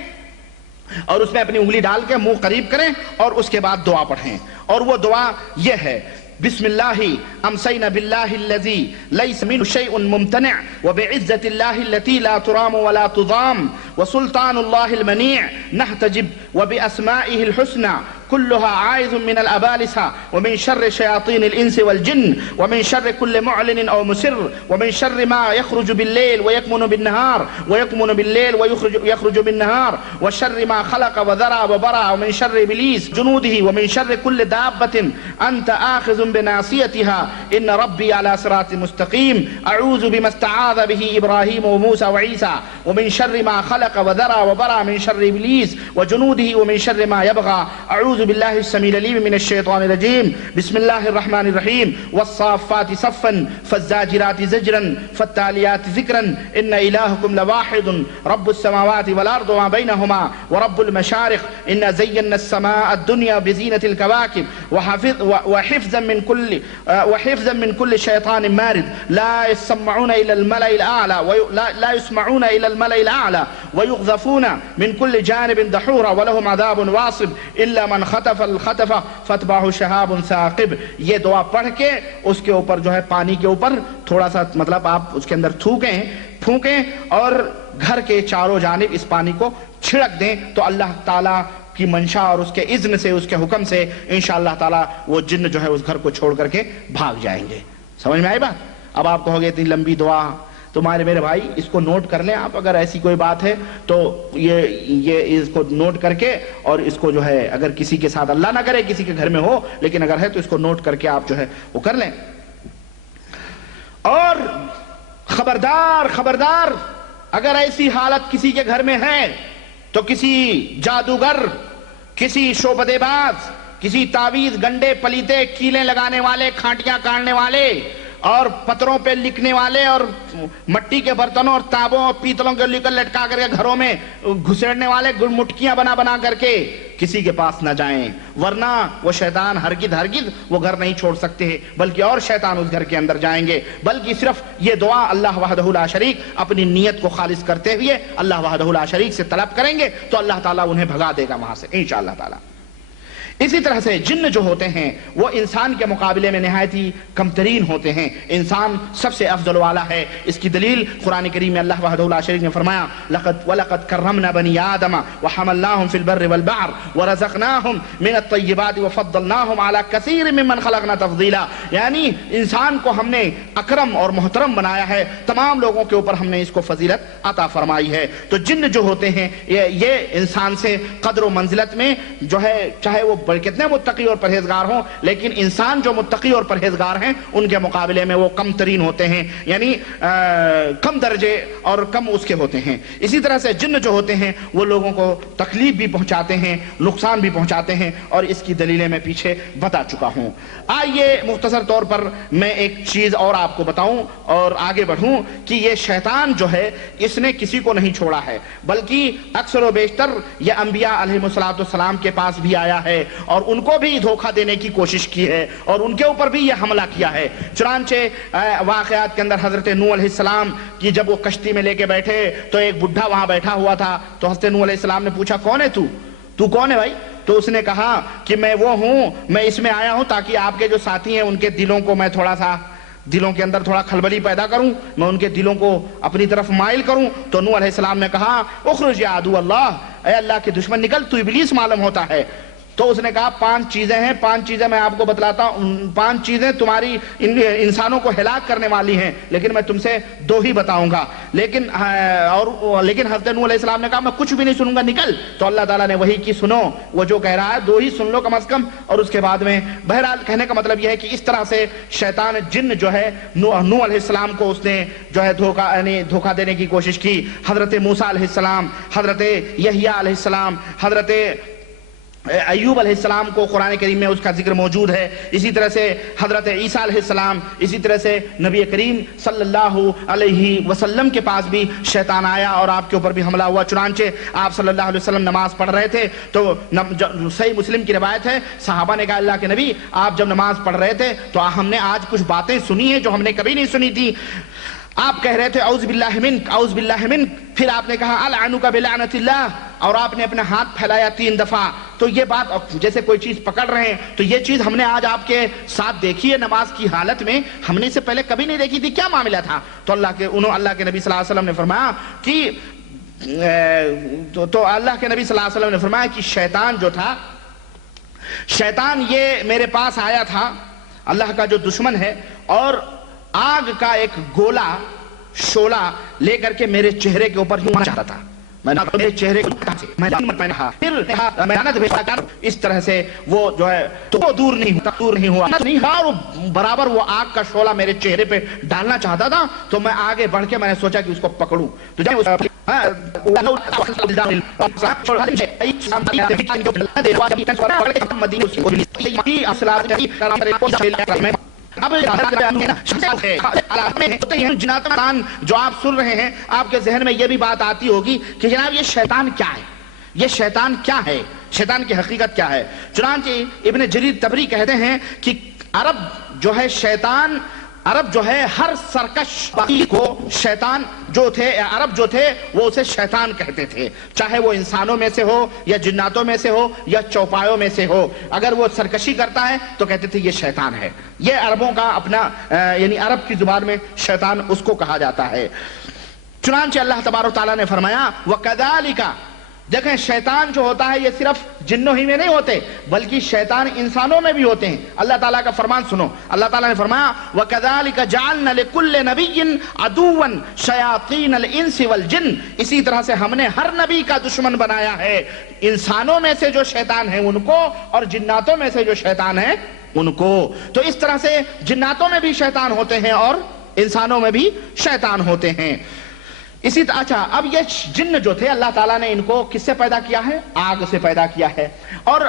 اور اس میں اپنی انگلی ڈال کے منہ قریب کریں اور اس کے بعد دعا پڑھیں. اور وہ دعا یہ ہے: بسم اللہ امسینا باللہ الذی لیس منہ شیء ممتنع وبعزت اللہ التي لا ترام ولا تضام وسلطان اللہ المنیع نحتجب وباسمائه الحسنى كلها عائذ من الأبالسة ومن شر شياطين الإنس والجن ومن شر كل معلن أو مسر ومن شر ما يخرج بالليل ويكمن بالنهار ويكمن بالليل ويخرج بالنهار وشر ما خلق وذرى وبرى ومن شر إبليس جنوده ومن شر كل دابة أنت آخذ بناصيتها إن ربي على صراط مستقيم أعوذ بما استعاذ به إبراهيم وموسى وعيسى ومن شر ما خلق وذرى وبرى من شر إبليس وجنوده ومن شر ما يبغى أعوذ بالله السميع العليم من الشيطان الرجيم بسم الله الرحمن الرحيم والصافات صفا فالزاجرات زجرا فالتاليات ذكرا إن إلهكم لواحد رب السماوات والأرض وما بينهما ورب المشارق إن زينا السماء الدنيا بزينة الكواكب وحفظا من كل شيطان مارد لا يسمعون إلى الملأ الأعلى لا يسمعون إلى الملأ الأعلى ويقذفون من كل جانب دحورا ولهم عذاب واصب إلا من خطف الخطف فتبعه شهاب ثاقب. یہ دعا پڑھ کے اس کے اوپر جو ہے پانی کے اوپر تھوڑا سا مطلب آپ اس کے اندر پھونکیں اور گھر کے چاروں جانب اس پانی کو چھڑک دیں تو اللہ تعالیٰ کی منشا اور اس کے اذن سے اس کے حکم سے انشاءاللہ تعالیٰ وہ جن جو ہے اس گھر کو چھوڑ کر کے بھاگ جائیں گے. سمجھ میں آئی بات؟ اب آپ کہو گے اتنی لمبی دعا تمہارے میرے بھائی اس کو نوٹ کر لیں آپ. اگر ایسی کوئی بات ہے تو یہ اس کو نوٹ کر کے اور اس کو جو ہے اگر کسی کے ساتھ اللہ نہ کرے کسی کے گھر میں ہو لیکن اگر ہے تو اس کو نوٹ کر کے آپ جو ہے وہ کر لیں. اور خبردار اگر ایسی حالت کسی کے گھر میں ہے تو کسی جادوگر، کسی شعبدے باز، کسی تعویذ گنڈے پلیتے کیلیں لگانے والے، کھانٹیاں کاٹنے والے اور پتھروں پہ لکھنے والے اور مٹی کے برتنوں اور تابوں اور پیتلوں کے لکر لٹکا کر کے گھروں میں گھسیڑنے والے مٹکیاں بنا کر کے کسی کے پاس نہ جائیں، ورنہ وہ شیطان ہرگز وہ گھر نہیں چھوڑ سکتے بلکہ اور شیطان اس گھر کے اندر جائیں گے. بلکہ صرف یہ دعا اللہ وحدہ لا شریک اپنی نیت کو خالص کرتے ہوئے اللہ وحدہ لا شریک سے طلب کریں گے تو اللہ تعالیٰ انہیں بھگا دے گا وہاں سے انشاءاللہ تعالیٰ. اسی طرح سے جن جو ہوتے ہیں وہ انسان کے مقابلے میں نہایت ہی کم ترین ہوتے ہیں. انسان سب سے افضل والا ہے. اس کی دلیل قرآن کریم میں اللہ وحدہ لا شریک نے فرمایا وَلَقَدْ كَرَّمْنَا بَنِي آدَمَ وَحَمَلْنَاهُمْ فِي الْبَرِّ وَالْبَحْرِ وَرَزَقْنَاهُمْ مِنَ الطَّيِّبَاتِ وَفَضَّلْنَاهُمْ عَلَى كَثِيرٍ مِّمَّنْ خَلَقْنَا تَفْضِيلًا. یعنی انسان کو ہم نے اکرم اور محترم بنایا ہے، تمام لوگوں کے اوپر ہم نے اس کو فضیلت عطا فرمائی ہے. تو جن جو ہوتے ہیں یہ انسان سے قدر و منزلت میں جو ہے چاہے وہ کتنے متقی اور پرہیزگار ہوں لیکن انسان جو متقی اور پرہیزگار ہیں ان کے مقابلے میں وہ کم ترین ہوتے ہیں، یعنی کم درجے اور کم اس کے ہوتے ہیں. اسی طرح سے جن جو ہوتے ہیں وہ لوگوں کو تکلیف بھی پہنچاتے ہیں، نقصان بھی پہنچاتے ہیں اور اس کی دلیلیں میں پیچھے بتا چکا ہوں. آئیے مختصر طور پر میں ایک چیز اور آپ کو بتاؤں اور آگے بڑھوں کہ یہ شیطان جو ہے اس نے کسی کو نہیں چھوڑا ہے بلکہ اکثر و بیشتر یہ انبیاء علیہ السلام کے پاس بھی آیا ہے اور ان کو بھی دھوکہ دینے کی کوشش کی ہے اور ان کے اوپر بھی یہ حملہ کیا ہے. چنانچہ واقعات کے اندر حضرت نوح علیہ السلام کی جب وہ کشتی میں لے کے بیٹھے تو ایک بڈھا وہاں بیٹھا ہوا تھا تو حضرت نوح علیہ السلام نے پوچھا کون ہے تو کون ہے بھائی؟ تو اس نے کہا کہ میں وہ ہوں، میں اس میں آیا ہوں تاکہ آپ کے جو ساتھی ہیں ان کے دلوں کو میں تھوڑا سا دلوں کے اندر تھوڑا کھلبلی پیدا کروں، میں ان کے دلوں کو اپنی طرف مائل کروں. تو نوح علیہ السلام نے کہا اخرج یا عدو اللہ، اے اللہ کے دشمن نکل، تو ابلیس معلوم ہوتا ہے. تو اس نے کہا 5 چیزیں ہیں، 5 چیزیں میں آپ کو بتلاتا ہوں، 5 چیزیں تمہاری انسانوں کو ہلاک کرنے والی ہیں لیکن میں تم سے 2 ہی بتاؤں گا. لیکن حضرت نوح علیہ السلام نے کہا میں کچھ بھی نہیں سنوں گا، نکل. تو اللہ تعالیٰ نے وہی کی سنو، وہ جو کہہ رہا ہے 2 ہی سن لو کم از کم اور اس کے بعد میں. بہرحال کہنے کا مطلب یہ ہے کہ اس طرح سے شیطان جن جو ہے نوح علیہ السلام کو اس نے جو ہے دھوکہ دینے کی کوشش کی. حضرت موسیٰ علیہ السلام، حضرت یحییٰ علیہ السلام، حضرت ایوب علیہ السلام کو قرآن کریم میں اس کا ذکر موجود ہے. اسی طرح سے حضرت عیسیٰ علیہ السلام، اسی طرح سے نبی کریم صلی اللہ علیہ وسلم کے پاس بھی شیطان آیا اور آپ کے اوپر بھی حملہ ہوا. چنانچہ آپ صلی اللہ علیہ وسلم نماز پڑھ رہے تھے تو صحیح مسلم کی روایت ہے صحابہ نے کہا اللہ کے نبی آپ جب نماز پڑھ رہے تھے تو ہم نے آج کچھ باتیں سنی ہیں جو ہم نے کبھی نہیں سنی تھی. آپ کہہ رہے تھے اعوذ باللہ منک اعوذ باللہ منک، پھر آپ نے کہا العنک بلعنت اللہ، اور آپ نے اپنا ہاتھ پھیلایا 3 دفعہ، تو یہ بات جیسے کوئی چیز پکڑ رہے ہیں، تو یہ چیز ہم نے آج آپ کے ساتھ دیکھی ہے نماز کی حالت میں، ہم نے اسے پہلے کبھی نہیں دیکھی تھی، کیا معاملہ تھا؟ تو اللہ کے نبی صلی اللہ علیہ وسلم نے فرمایا کہ تو اللہ کے نبی صلی اللہ علیہ وسلم نے فرمایا کہ شیطان جو تھا، شیطان یہ میرے پاس آیا تھا، اللہ کا جو دشمن ہے، اور آگ کا ایک گولا شولہ لے کر کے میرے چہرے کے اوپر یوں چاہتا تھا، میں نے میرے چہرے کو پھر اس طرح سے وہ جو ہے تو وہ دور نہیں ہوا اور برابر وہ آگ کا شولہ میرے چہرے پہ ڈالنا چاہتا تھا، تو میں آگے بڑھ کے میں نے سوچا کہ اس کو پکڑوں، تو اب جو آپ سن رہے ہیں، آپ کے ذہن میں یہ بھی بات آتی ہوگی کہ جناب یہ شیطان کیا ہے، یہ شیطان کیا ہے، شیطان کی حقیقت کیا ہے؟ چنانچہ ابن جریر طبری کہتے ہیں کہ عرب جو ہے ہر سرکش کو شیطان جو تھے، عرب جو تھے وہ اسے شیطان کہتے تھے، چاہے وہ انسانوں میں سے ہو یا جناتوں میں سے ہو یا چوپایوں میں سے ہو، اگر وہ سرکشی کرتا ہے تو کہتے تھے یہ شیطان ہے۔ یہ عربوں کا اپنا یعنی عرب کی زبان میں شیطان اس کو کہا جاتا ہے۔ چنانچہ اللہ تبارک و تعالیٰ نے فرمایا وَكَذَلِكَ، دیکھیں شیطان جو ہوتا ہے یہ صرف جنوں ہی میں نہیں ہوتے بلکہ شیطان انسانوں میں بھی ہوتے ہیں۔ اللہ تعالیٰ کا فرمان سنو، اللہ تعالیٰ نے فرمایا وَكَذَلِكَ جَعَلْنَا لِكُلِّ نَبِيٍّ عَدُوًّا شَيَاطِينَ الْإِنسِ وَالْجِنِّ، اسی طرح سے ہم نے ہر نبی کا دشمن بنایا ہے، انسانوں میں سے جو شیطان ہیں ان کو اور جناتوں میں سے جو شیطان ہیں ان کو۔ تو اس طرح سے جناتوں میں بھی شیطان ہوتے ہیں اور انسانوں میں بھی شیطان ہوتے ہیں۔ اسی طرح اچھا، اب یہ جن جو تھے اللہ تعالیٰ نے ان کو کس سے پیدا کیا ہے؟ آگ سے پیدا کیا ہے۔ اور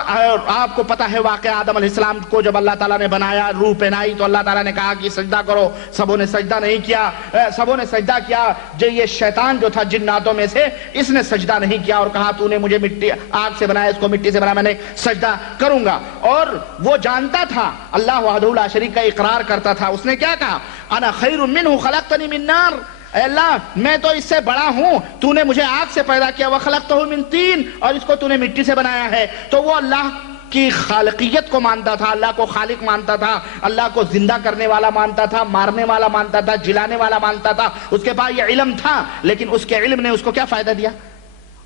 آپ کو پتا ہے واقعہ آدم علیہ السلام کو جب اللہ تعالیٰ نے بنایا، روح پہنائی، تو اللہ تعالیٰ نے کہا کہ سجدہ کرو، سبوں نے سجدہ نہیں کیا، سبوں نے سجدہ کیا، جو یہ شیطان جو تھا جناتوں میں سے اس نے سجدہ نہیں کیا اور کہا تو نے مجھے مٹی آگ سے بنایا، اس کو مٹی سے بنایا، میں نے سجدہ کروں گا۔ اور وہ جانتا تھا، اللہ وحدہ لا شریک کا اقرار کرتا تھا، اس نے کیا کہا؟ انا خیر منہ خلقتنی من نار، اے اللہ میں تو اس سے بڑا ہوں، تو نے مجھے آگ سے پیدا کیا، وَخَلَقْتَهُ مِن طِينٍ، اور اس کو تو نے مٹی سے بنایا ہے۔ تو وہ اللہ کی خالقیت کو مانتا تھا، اللہ کو خالق مانتا تھا، اللہ کو زندہ کرنے والا مانتا تھا، مارنے والا مانتا تھا، جلانے والا مانتا تھا، اس کے پاس یہ علم تھا، لیکن اس کے علم نے اس کو کیا فائدہ دیا؟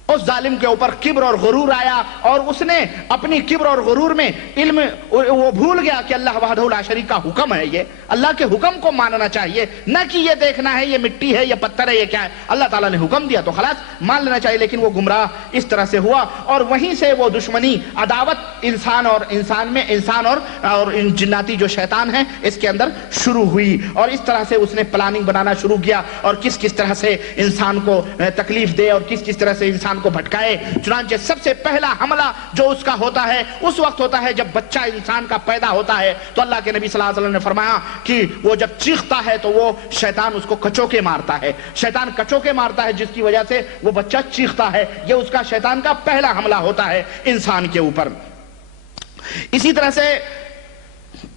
اس ظالم کے اوپر کبر اور غرور آیا، اور اس نے اپنی کبر اور غرور میں علم وہ بھول گیا کہ اللہ وحدہ لا شریک کا حکم ہے، یہ اللہ کے حکم کو ماننا چاہیے، نہ کہ یہ دیکھنا ہے یہ مٹی ہے یہ پتھر ہے یہ کیا ہے، اللہ تعالیٰ نے حکم دیا تو خلاص مان لینا چاہیے۔ لیکن وہ گمراہ اس طرح سے ہوا، اور وہیں سے وہ دشمنی عداوت انسان اور ان جناتی جو شیطان ہیں اس کے اندر شروع ہوئی، اور اس طرح سے اس نے پلاننگ بنانا شروع کیا، اور کس طرح سے انسان کو تکلیف دے اور کس طرح سے انسان کو بھٹکائے۔ چنانچہ سب سے پہلا حملہ جو اس کا ہوتا ہے اس وقت ہوتا ہے جب بچہ انسان کا پیدا ہوتا ہے، تو اللہ کے نبی صلی اللہ علیہ وسلم نے فرمایا کہ وہ جب چیختا ہے تو وہ شیطان اس کو کچوکے مارتا ہے، شیطان کچوکے مارتا ہے، جس کی وجہ سے وہ بچہ چیختا ہے، یہ اس کا شیطان کا پہلا حملہ ہوتا ہے انسان کے اوپر۔ اسی طرح سے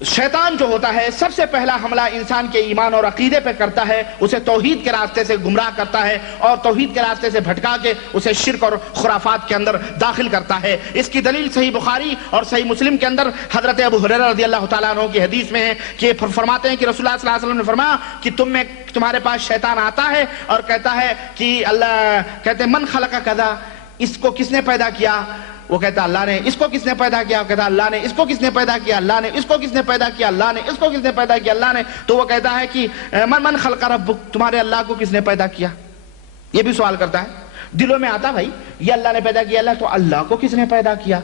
شیطان جو ہوتا ہے سب سے پہلا حملہ انسان کے ایمان اور عقیدے پہ کرتا ہے، اسے توحید کے راستے سے گمراہ کرتا ہے اور توحید کے راستے سے بھٹکا کے اسے شرک اور خرافات کے اندر داخل کرتا ہے۔ اس کی دلیل صحیح بخاری اور صحیح مسلم کے اندر حضرت ابو ہریرہ رضی اللہ تعالیٰ عنہ کی حدیث میں ہے کہ فرماتے ہیں کہ رسول اللہ صلی اللہ علیہ وسلم نے فرمایا کہ تمہارے پاس شیطان آتا ہے اور کہتا ہے کہ اللہ کہتے ہیں من خلق کذا، اس کو کس نے پیدا کیا؟ وہ کہتا اللہ نے۔ اس کو کس نے پیدا کیا؟ وہ کہتا اللہ نے۔ اس کو کس نے پیدا کیا؟ اللہ نے۔ اس کو کس نے پیدا کیا؟ اللہ نے۔ اس کو کس نے پیدا کیا؟ اللہ نے۔ تو وہ کہتا ہے کہ من خلق ربک، تمہارے اللہ کو کس نے پیدا کیا؟ یہ بھی سوال کرتا ہے، دلوں میں آتا بھائی یہ اللہ نے پیدا کیا، اللہ تو اللہ کو کس نے پیدا کیا؟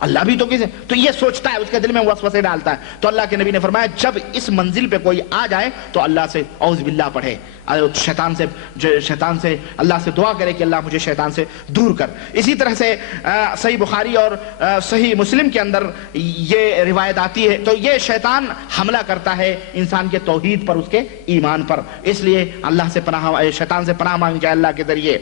اللہ بھی تو کسے، تو یہ سوچتا ہے، اس کے دل میں وسوسے ڈالتا ہے۔ تو اللہ کے نبی نے فرمایا جب اس منزل پہ کوئی آ جائے تو اللہ سے اعوذ باللہ پڑھے، شیطان سے اللہ سے دعا کرے کہ اللہ مجھے شیطان سے دور کر۔ اسی طرح سے صحیح بخاری اور صحیح مسلم کے اندر یہ روایت آتی ہے۔ تو یہ شیطان حملہ کرتا ہے انسان کے توحید پر، اس کے ایمان پر، اس لیے اللہ سے شیطان سے پناہ مانگی جائے اللہ کے ذریعے۔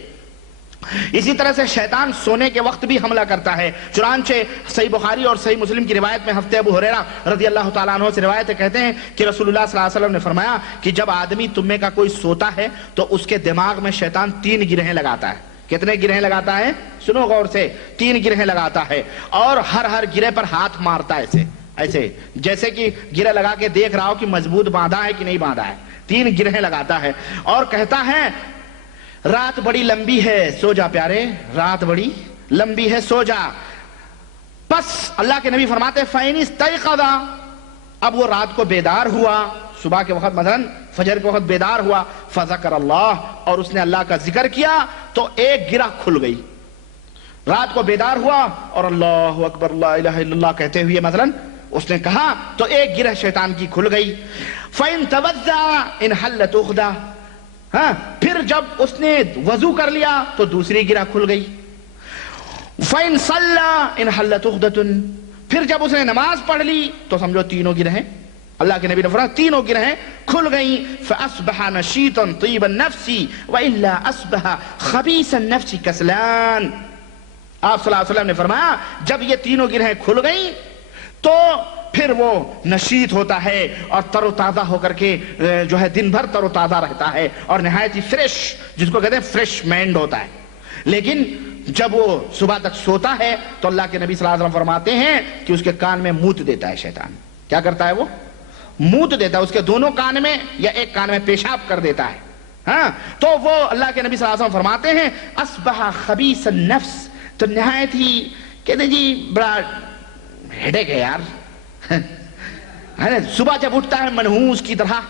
اسی طرح سے شیطان سونے کے وقت بھی حملہ کرتا ہے۔ چنانچہ صحیح بخاری اور صحیح مسلم کی روایت میں حضرت ابو ہریرہ رضی اللہ تعالیٰ عنہ سے روایت ہے، کہتے ہیں کہ رسول اللہ صلی اللہ علیہ وسلم نے فرمایا کہ جب آدمی تم میں کا کوئی سوتا ہے تو اس کے دماغ میں شیطان 3 گرہیں لگاتا ہے۔ کتنے گرہیں لگاتا ہے؟ سنو غور سے، 3 گرہیں لگاتا ہے، اور ہر گرہ پر ہاتھ مارتا ہے ایسے جیسے کہ گرہ لگا کے دیکھ رہا ہو کہ مضبوط باندھا ہے کہ نہیں باندھا ہے۔ 3 گرہیں لگاتا ہے اور کہتا ہے رات بڑی لمبی ہے، سو جا پیارے، رات بڑی لمبی ہے، سو جا۔ پس اللہ کے نبی فرماتے فَإِنِ اسْتَيْقَظَ، اب وہ رات کو بیدار ہوا، صبح کے وقت مثلا فجر کے وقت بیدار ہوا، فذکر اللہ، اور اس نے اللہ کا ذکر کیا تو ایک گرہ کھل گئی۔ رات کو بیدار ہوا اور اللہ اکبر لا الہ الا اللہ کہتے ہوئے مثلا اس نے کہا تو ایک گرہ شیطان کی کھل گئی۔ فَإِن تَوَضَّعَ انْحَلَّتْ عُقْدَةٌ، ہاں پھر جب اس نے وضو کر لیا تو دوسری گرہ کھل گئی۔ فَإِن صَلَّى انْحَلَّتْ عُقْدَةٌ، پھر جب اس نے نماز پڑھ لی تو سمجھو تینوں گرہیں، اللہ کے نبی نے فرمایا تینوں گرہیں کھل گئیں۔ فَأَصْبَحَ نَشِيطًا طِيبَ النَّفْسِ وَإِلَّا أَصْبَحَ خَبِيثَ النَّفْسِ كَسْلَانًا۔ آپ صلی اللہ علیہ وسلم نے فرمایا جب یہ تینوں گرہیں کھل گئیں تو پھر وہ نشیط ہوتا ہے اور تر و تازہ ہو کر کے جو ہے دن بھر تر و تازہ رہتا ہے اور نہایت ہی فریش، جس کو کہتے ہیں فریش مائنڈ ہوتا ہے۔ لیکن جب وہ صبح تک سوتا ہے تو اللہ کے نبی صلی اللہ علیہ وسلم فرماتے ہیں کہ اس کے کان میں موت دیتا ہے شیطان۔ کیا کرتا ہے وہ؟ موت دیتا ہے، اس کے دونوں کان میں یا ایک کان میں پیشاب کر دیتا ہے۔ ہاں تو وہ اللہ کے نبی صلی اللہ علیہ وسلم فرماتے ہیں اصبح خبیث النفس، تو نہایت ہی کہتے ہیں جی بڑا ہیڈیک ہے یار، صبح جب اٹھتا ہے منحوس کی طرح،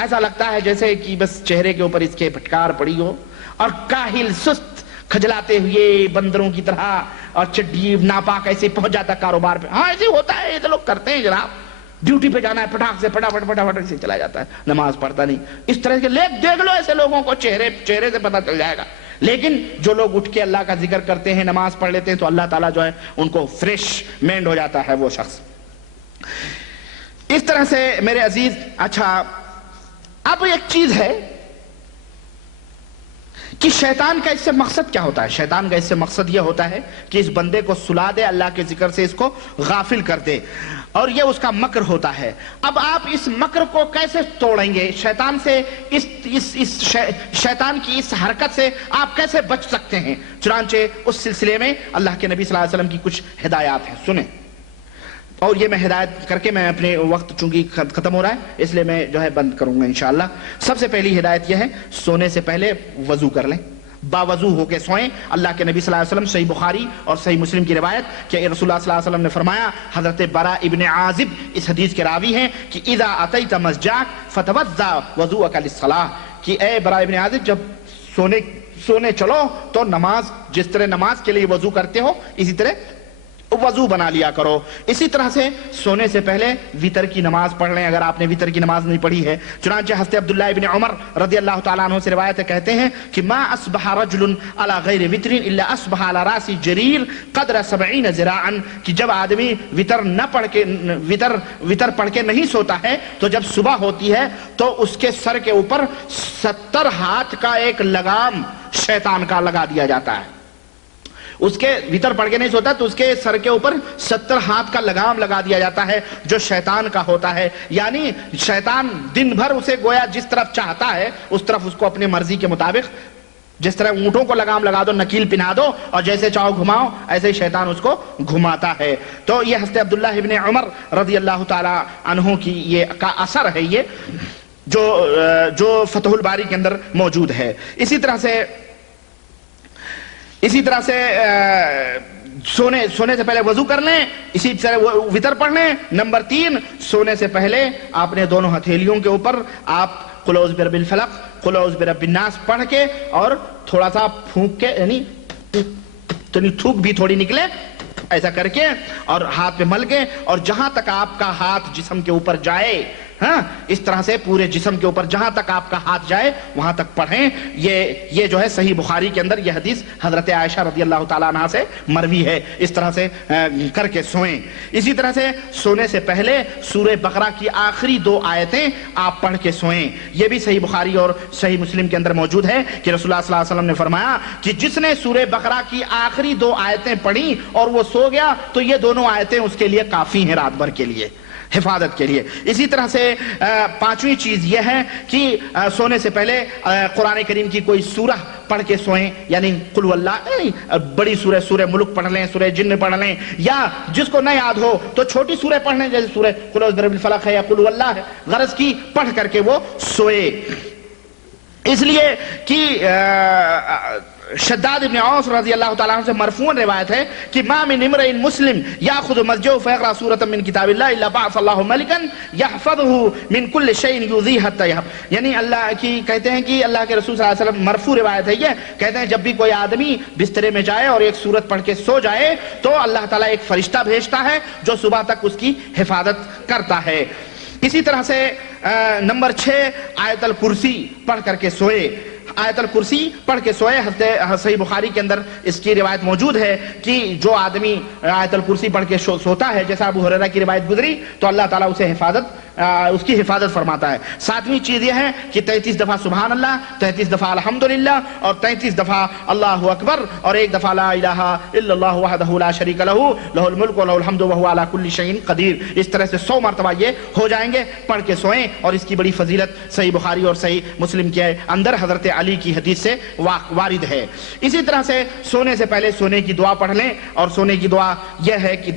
ایسا لگتا ہے جیسے کہ بس چہرے کے اوپر اس کے پھٹکار پڑی ہو، اور کاہل سست کھجلاتے ہوئے بندروں کی طرح، اور چڈی ناپاک ایسے پہنچ جاتا کاروبار پہ۔ ہاں ایسے ہوتا ہے، یہ تو لوگ کرتے ہیں جناب، ڈیوٹی پہ جانا ہے پٹاخ سے پٹافٹ سے چلا جاتا ہے، نماز پڑھتا نہیں۔ اس طرح کے دیکھ لو ایسے لوگوں کو، چہرے سے پتہ چل جائے گا۔ لیکن جو لوگ اٹھ کے اللہ کا ذکر کرتے ہیں، نماز پڑھ لیتے ہیں، تو اللہ تعالیٰ جو ہے ان کو فریش مائنڈ ہو جاتا ہے وہ شخص۔ اس طرح سے میرے عزیز، اچھا اب ایک چیز ہے کہ شیطان کا اس سے مقصد کیا ہوتا ہے؟ شیطان کا اس سے مقصد یہ ہوتا ہے کہ اس بندے کو سلا دے، اللہ کے ذکر سے اس کو غافل کر دے، اور یہ اس کا مکر ہوتا ہے۔ اب آپ اس مکر کو کیسے توڑیں گے؟ شیطان سے شیطان کی اس حرکت سے آپ کیسے بچ سکتے ہیں؟ چنانچہ اس سلسلے میں اللہ کے نبی صلی اللہ علیہ وسلم کی کچھ ہدایات ہیں، سنیں۔ اور یہ میں ہدایت کر کے، میں اپنے وقت چونکہ ختم ہو رہا ہے اس لیے میں جو ہے بند کروں گا انشاءاللہ۔ سب سے پہلی ہدایت یہ ہے سونے سے پہلے وضو کر لیں، باوضو ہو کے سوئیں۔ اللہ کے نبی صلی اللہ علیہ وسلم، صحیح بخاری اور صحیح مسلم کی روایت کہ رسول اللہ صلی اللہ علیہ وسلم نے فرمایا، حضرت براء ابن عازب اس حدیث کے راوی ہیں کہ اذا اتیت مسجدک فتوضا وضوءک للصلاۃ، کہ اے براء ابن عازب جب سونے چلو تو نماز، جس طرح نماز کے لیے وضو کرتے ہو اسی طرح وضو بنا لیا کرو۔ اسی طرح سے سونے سے پہلے وتر کی نماز پڑھ لیں اگر آپ نے وتر کی نماز نہیں پڑھی ہے۔ چنانچہ حضرت عبداللہ ابن عمر رضی اللہ تعالیٰ عنہ سے روایت کہتے ہیں کہ ما اصبح رجل على غیر وتر الا اصبح على راس جریر قدر 70 ذراعا، کہ جب آدمی وتر نہ پڑھ کے وتر پڑھ کے نہیں سوتا ہے تو جب صبح ہوتی ہے تو اس کے سر کے اوپر 70 ہاتھ کا ایک لگام شیطان کا لگا دیا جاتا ہے۔ اس کے وتر پڑھ کے نہیں سوتا تو اس کے سر کے اوپر 70 ہاتھ کا لگام لگا دیا جاتا ہے جو شیطان کا ہوتا ہے۔ یعنی شیطان دن بھر اسے گویا جس طرف چاہتا ہے اس طرف اس کو اپنی مرضی کے مطابق، جس طرح اونٹوں کو لگام لگا دو، نکیل پہنا دو اور جیسے چاہو گھماؤ، ایسے ہی شیطان اس کو گھماتا ہے۔ تو یہ حضرت عبداللہ ابن عمر رضی اللہ تعالی عنہ کی یہ کا اثر ہے، یہ جو فتح الباری کے اندر موجود ہے۔ اسی طرح سے سونے سے پہلے وضو کر لیں، اسی طرح وتر پڑھ لیں۔ نمبر 3، سونے سے پہلے آپ نے دونوں ہتھیلیوں کے اوپر آپ قل اعوذ برب الفلق، قل اعوذ برب الناس پڑھ کے اور تھوڑا سا پھونک کے، یعنی تھوک بھی تھوڑی نکلے ایسا کر کے، اور ہاتھ پہ مل کے، اور جہاں تک آپ کا ہاتھ جسم کے اوپر جائے، ہاں اس طرح سے پورے جسم کے اوپر جہاں تک آپ کا ہاتھ جائے وہاں تک پڑھیں۔ یہ جو ہے صحیح بخاری کے اندر یہ حدیث حضرت عائشہ رضی اللہ تعالیٰ عنہ سے مروی ہے، اس طرح سے کر کے سوئیں۔ اسی طرح سے سونے سے پہلے سورہ بقرہ کی آخری 2 آیتیں آپ پڑھ کے سوئیں۔ یہ بھی صحیح بخاری اور صحیح مسلم کے اندر موجود ہے کہ رسول اللہ صلی اللہ علیہ وسلم نے فرمایا کہ جس نے سورہ بقرہ کی آخری 2 آیتیں پڑھی اور وہ سو گیا تو یہ دونوں آیتیں اس کے لیے کافی ہیں رات بھر کے لیے۔ حفاظت کے لیے۔ اسی طرح سے پانچویں چیز یہ ہے کہ سونے سے پہلے قرآن کریم کی کوئی سورہ پڑھ کے سوئیں، یعنی قل هو اللہ، بڑی سورہ سورہ ملک پڑھ لیں، سورہ جن پڑھ لیں، یا جس کو نہ یاد ہو تو چھوٹی سورہ پڑھ لیں، جیسے سورہ قل اعوذ برب الفلق ہے یا قل هو اللہ ہے، غرض کی پڑھ کر کے وہ سوئے۔ اس لیے کہ شداد ابن عوف رضی اللہ تعالیٰ عنہ سے مرفوعاً روایت ہے کہ ما من امرئ مسلم یاخذ مسجدہ فیقرأ سورۃ من کتاب اللہ الا بعث اللہ ملکا یحفظہ من کل شیء یؤذیہ حتی یہب، یعنی اللہ کی کہتے ہیں کہ اللہ کے رسول صلی اللہ علیہ وسلم، مرفوع روایت ہے یہ، کہتے ہیں جب بھی کوئی آدمی بسترے میں جائے اور ایک سورت پڑھ کے سو جائے تو اللہ تعالیٰ ایک فرشتہ بھیجتا ہے جو صبح تک اس کی حفاظت کرتا ہے۔ اسی طرح سے نمبر 6 آیت الکرسی پڑھ کر کے سوئے، آیت الکرسی پڑھ کے سوئے۔ صحیح بخاری کے اندر اس کی روایت موجود ہے کہ جو آدمی آیت الکرسی پڑھ کے سوتا ہے، جیسا ابو ہریرہ کی روایت گزری، تو اللہ تعالیٰ اسے اس کی حفاظت فرماتا ہے۔ 7ویں چیز یہ ہے کہ 33 دفعہ سبحان اللہ، 33 دفعہ الحمدللہ، اور 33 دفعہ اللہ اکبر، اور 1 دفعہ لا الہ الا اللہ وحدہ لا شریک لہ لہ الملک و لہ الحمد وہو علی کل شیء قدیر۔ اس طرح سے 100 مرتبہ یہ ہو جائیں گے، پڑھ کے سوئیں، اور اس کی بڑی فضیلت صحیح بخاری اور صحیح مسلم کے اندر حضرت علی کی حدیث سے وارد ہے۔ اسی طرح سے سونے سے پہلے سونے کی دعا پڑھ لیں، اور سونے کی دعا یہ ہے کہ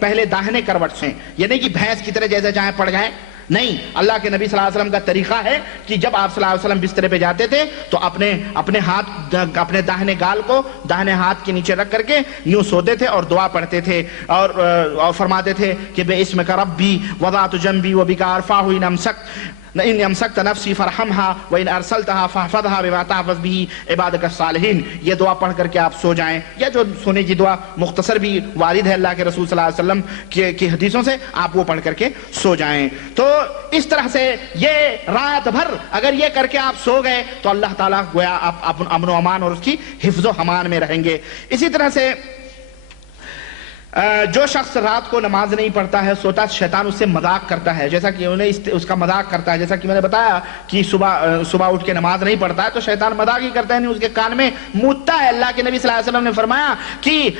پہلے داہنے کروٹ سے، یعنی کہ بھینس کی طرح جیسے چاہیں پڑ جائیں، نہیں، اللہ کے نبی صلی اللہ علیہ وسلم کا طریقہ ہے کہ جب آپ صلی اللہ علیہ وسلم بسترے پہ جاتے تھے تو اپنے ہاتھ اپنے داہنے گال کو داہنے ہاتھ کے نیچے رکھ کر کے یوں سوتے تھے اور دعا پڑھتے تھے، اور فرماتے تھے کہ بے اسمک ربی وضعت جنبی وبک ارفعہ ان امسکت نفسی فرحمہا وان ارسلتہا فاحفظہا بما تحفظ بہ عبادک الصالحین۔ یہ دعا پڑھ کر کے آپ سو جائیں، یا جو سونے کی دعا مختصر بھی وارد ہے اللہ کے رسول صلی اللہ علیہ وسلم کی حدیثوں سے، آپ وہ پڑھ کر کے سو جائیں۔ تو اس طرح سے یہ رات بھر اگر یہ کر کے آپ سو گئے تو اللہ تعالیٰ گویا آپ امن و امان اور اس کی حفظ و امان میں رہیں گے۔ اسی طرح سے جو شخص رات کو نماز نہیں پڑھتا ہے، سوتا، شیطان اس سے مذاق کرتا ہے، جیسا کہ انہیں اس کا مذاق کرتا ہے، جیسا کہ میں نے بتایا کہ صبح اٹھ کے نماز نہیں پڑھتا ہے تو شیطان مذاق ہی کرتا ہے، نہیں اس کے کان میں مونتا ہے۔ اللہ کے نبی صلی اللہ علیہ وسلم نے فرمایا کہ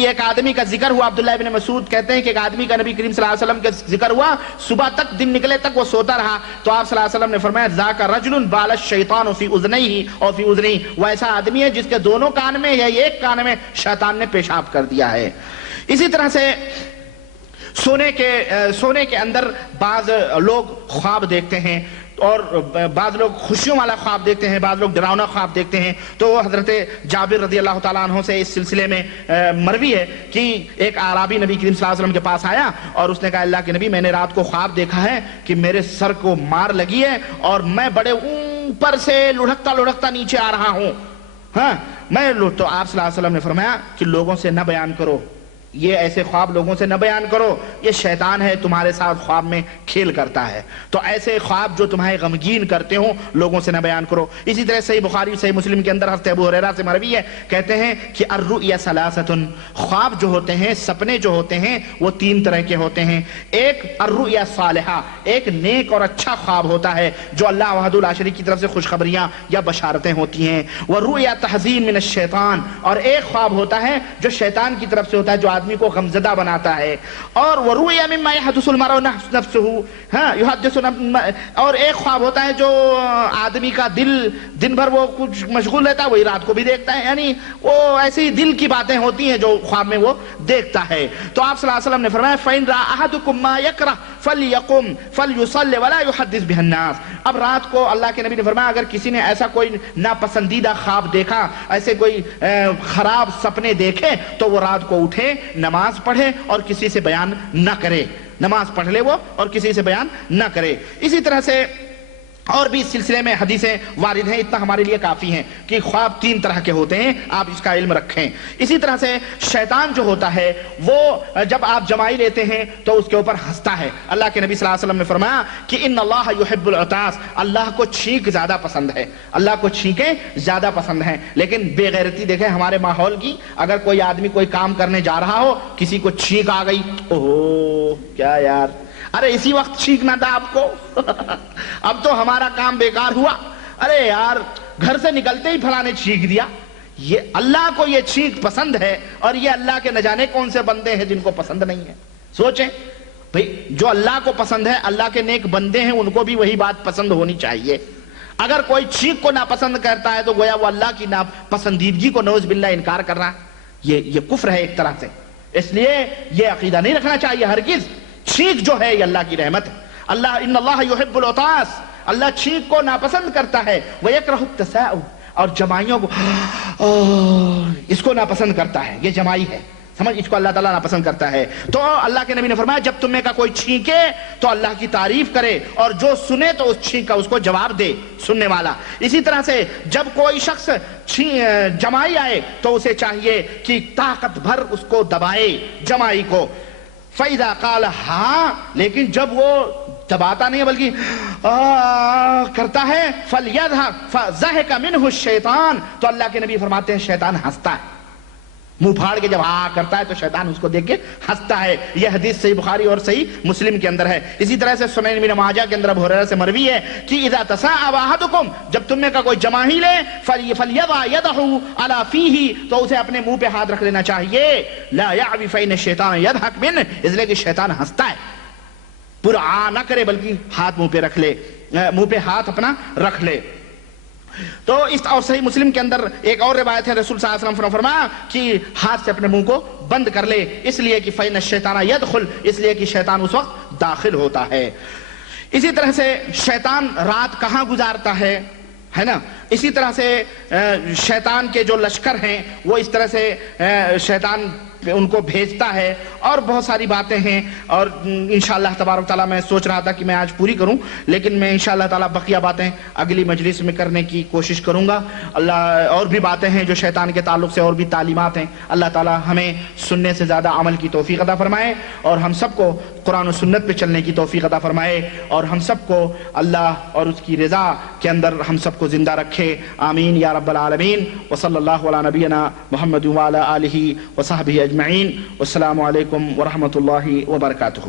ایک آدمی کا ذکر ہوا، عبداللہ ابن مسعود کہتے ہیں کہ ایک آدمی کا نبی کریم صلی اللہ علیہ وسلم کا ذکر ہوا، صبح تک دن نکلے تک وہ سوتا رہا، تو آپ صلی اللہ علیہ وسلم نے فرمایا ذاک رجل بال الشیطان فی اذنیہ اور فی اذنیہ، وہ ایسا آدمی ہے جس کے دونوں کان میں یا ایک کان میں شیطان نے پیشاب کر دیا ہے۔ اسی طرح سے سونے کے اندر بعض لوگ خواب دیکھتے ہیں، اور بعض لوگ خوشیوں والا خواب دیکھتے ہیں، بعض لوگ ڈراؤنا خواب دیکھتے ہیں۔ تو حضرت جابر رضی اللہ تعالیٰ عنہ سے اس سلسلے میں مروی ہے کہ ایک اعرابی نبی کریم صلی اللہ علیہ وسلم کے پاس آیا اور اس نے کہا اللہ کے نبی، میں نے رات کو خواب دیکھا ہے کہ میرے سر کو مار لگی ہے اور میں بڑے اوپر سے لڑھکتا نیچے آ رہا ہوں۔ ہاں تو آپ صلی اللہ علیہ وسلم نے فرمایا کہ لوگوں سے نہ بیان کرو، یہ ایسے خواب لوگوں سے نہ بیان کرو، یہ شیطان ہے تمہارے ساتھ خواب میں کھیل کرتا ہے، تو ایسے خواب جو تمہیں غمگین کرتے ہوں لوگوں سے نہ بیان کرو۔ اسی طرح صحیح بخاری صحیح مسلم کے اندر حضرت ابو ہریرہ سے مروی ہے، کہتے ہیں کہ الرؤیا ثلاثۃ، خواب جو ہوتے ہیں، سپنے جو ہوتے ہیں وہ 3 طرح کے ہوتے ہیں۔ ایک الرؤیا صالحہ، ایک نیک اور اچھا خواب ہوتا ہے جو اللہ وحدہ لا شریک کی طرف سے خوشخبریاں یا بشارتیں ہوتی ہیں۔ والرؤیا تحزین من الشیطان، اور ایک خواب ہوتا ہے جو شیطان کی طرف سے ہوتا ہے جو آدمی کو غمزدہ بناتا ہے۔ اور وَرُؤْيَ مِمَّا يَحْدُثُ الْمَرْءُ نَفْسُهُ، ہاں يُحَدِّثُ، اور ایک خواب ہوتا ہے جو آدمی کا دن بھر وہ کچھ مشغول رہتا ہے، وہی رات کو بھی دیکھتا ہے، یعنی وہ ایسی دل کی باتیں ہوتی ہیں جو خواب میں وہ دیکھتا ہے۔ تو آپ صلی اللہ علیہ وسلم نے فرمایا فَإِنْ رَأَى أَحَدُكُم مَّا يَكْرَهُ فَلْيَقُمْ فَلْيُصَلِّ وَلَا يُحَدِّثْ بِهِ النَّاسَ۔ اب رات کو اللہ کے نبی نے فرمایا اگر کسی نے ایسا کوئی ناپسندیدہ خواب دیکھا، ایسے کوئی خراب سپنے دیکھے، تو وہ رات کو اٹھے، نماز پڑھے اور کسی سے بیان نہ کرے، نماز پڑھ لے وہ اور کسی سے بیان نہ کرے۔ اسی طرح سے اور بھی اس سلسلے میں حدیثیں وارد ہیں، اتنا ہمارے لیے کافی ہیں کہ خواب 3 طرح کے ہوتے ہیں، آپ اس کا علم رکھیں۔ اسی طرح سے شیطان جو ہوتا ہے وہ جب آپ جمائی لیتے ہیں تو اس کے اوپر ہنستا ہے۔ اللہ کے نبی صلی اللہ علیہ وسلم نے فرمایا کہ ان اللہ یحب العطاس، اللہ کو چھینک زیادہ پسند ہے، اللہ کو چھینکیں زیادہ پسند ہیں۔ لیکن بے غیرتی دیکھیں ہمارے ماحول کی، اگر کوئی آدمی کوئی کام کرنے جا رہا ہو، کسی کو چھینک آ گئی، اوہو کیا یار، ارے اسی وقت چھینکنا تھا آپ کو، اب تو ہمارا کام بیکار ہوا، ارے یار گھر سے نکلتے ہی پھلانے چھینک دیا۔ یہ اللہ کو یہ چھینک پسند ہے، اور یہ اللہ کے نہ جانے کون سے بندے ہیں جن کو پسند نہیں ہے۔ سوچیں بھئی جو اللہ کو پسند ہے، اللہ کے نیک بندے ہیں، ان کو بھی وہی بات پسند ہونی چاہیے. اگر کوئی چھینک کو ناپسند کرتا ہے تو گویا وہ اللہ کی ناپسندیدگی کو نعوذ باللہ انکار کر رہا ہے. یہ کفر ہے ایک طرح سے. اس لیے یہ عقیدہ نہیں رکھنا چاہیے ہرگز. چھینک جو ہے یہ اللہ کی رحمت ہے. اللہ ان اللہ یحب العطاس، اللہ چھینک کو ناپسند کرتا ہے. وَيَكْرَهُ التَّسَاؤُ، اور جمائیوں کو اس کو ناپسند کرتا ہے. یہ جمائی ہے، سمجھ، اس کو اللہ تعالیٰ ناپسند کرتا ہے. تو اللہ کے نبی نے فرمایا جب تم میں کا کوئی چھینکے تو اللہ کی تعریف کرے، اور جو سنے تو اس چھینک کا اس کو جواب دے سننے والا. اسی طرح سے جب کوئی شخص جمائی آئے تو اسے چاہیے کہ طاقت بھر اس کو دبائے جمائی کو. فَإِذَا قَالَ ہاں، لیکن جب وہ دباتا نہیں ہے بلکہ کرتا ہے، فَلْيَذْهَبْ فَضَحِكَ مِنْهُ الشَّيْطَانُ، تو اللہ کے نبی فرماتے ہیں شیطان ہنستا ہے. منہ پھاڑ کے جب کرتا ہے تو شیطان اس کو دیکھ کے ہنستا ہے. یہ حدیث صحیح بخاری اور صحیح مسلم کے اندر ہے. اسی طرح سے سنن ابن ماجہ کے اندر ابو ہریرہ سے مروی ہے کہ اذا تساءب احدکم، جب تم میں کا کوئی جماہی لے، فلیضع یدہ علی فیہ، تو اسے اپنے منہ پہ ہاتھ رکھ لینا چاہیے. لا یعوی فإن الشیطان یضحک منہ، اس لیے کہ شیطان ہنستا ہے. پورا نہ کرے بلکہ ہاتھ منہ پہ رکھ لے، منہ پہ ہاتھ اپنا رکھ لے. تو اس اور صحیح مسلم کے اندر ایک اور روایت ہے، رسول صلی اللہ علیہ وسلم نے فرمایا کہ ہاتھ سے اپنے منہ کو بند کر لے، اس لیے کہ فإن الشیطان یدخل، اس لیے کہ شیطان اس وقت داخل ہوتا ہے. اسی طرح سے شیطان رات کہاں گزارتا ہے نا، اسی طرح سے شیطان کے جو لشکر ہیں وہ اس طرح سے شیطان ان کو بھیجتا ہے، اور بہت ساری باتیں ہیں. اور انشاءاللہ تبارک تعالیٰ میں سوچ رہا تھا کہ میں آج پوری کروں، لیکن میں انشاءاللہ تعالیٰ بقیہ باتیں اگلی مجلس میں کرنے کی کوشش کروں گا. اللہ، اور بھی باتیں ہیں جو شیطان کے تعلق سے، اور بھی تعلیمات ہیں. اللہ تعالیٰ ہمیں سننے سے زیادہ عمل کی توفیق عطا فرمائے، اور ہم سب کو قرآن و سنت پہ چلنے کی توفیق عطا فرمائے، اور ہم سب کو اللہ اور اس کی رضا کے اندر ہم سب کو زندہ رکھے. آمین یا رب العالمین. وصلی اللہ علی نبینا محمد وعلی آلہ وصحبہ اجمعین. والسلام علیکم ورحمۃ اللہ وبرکاتہ.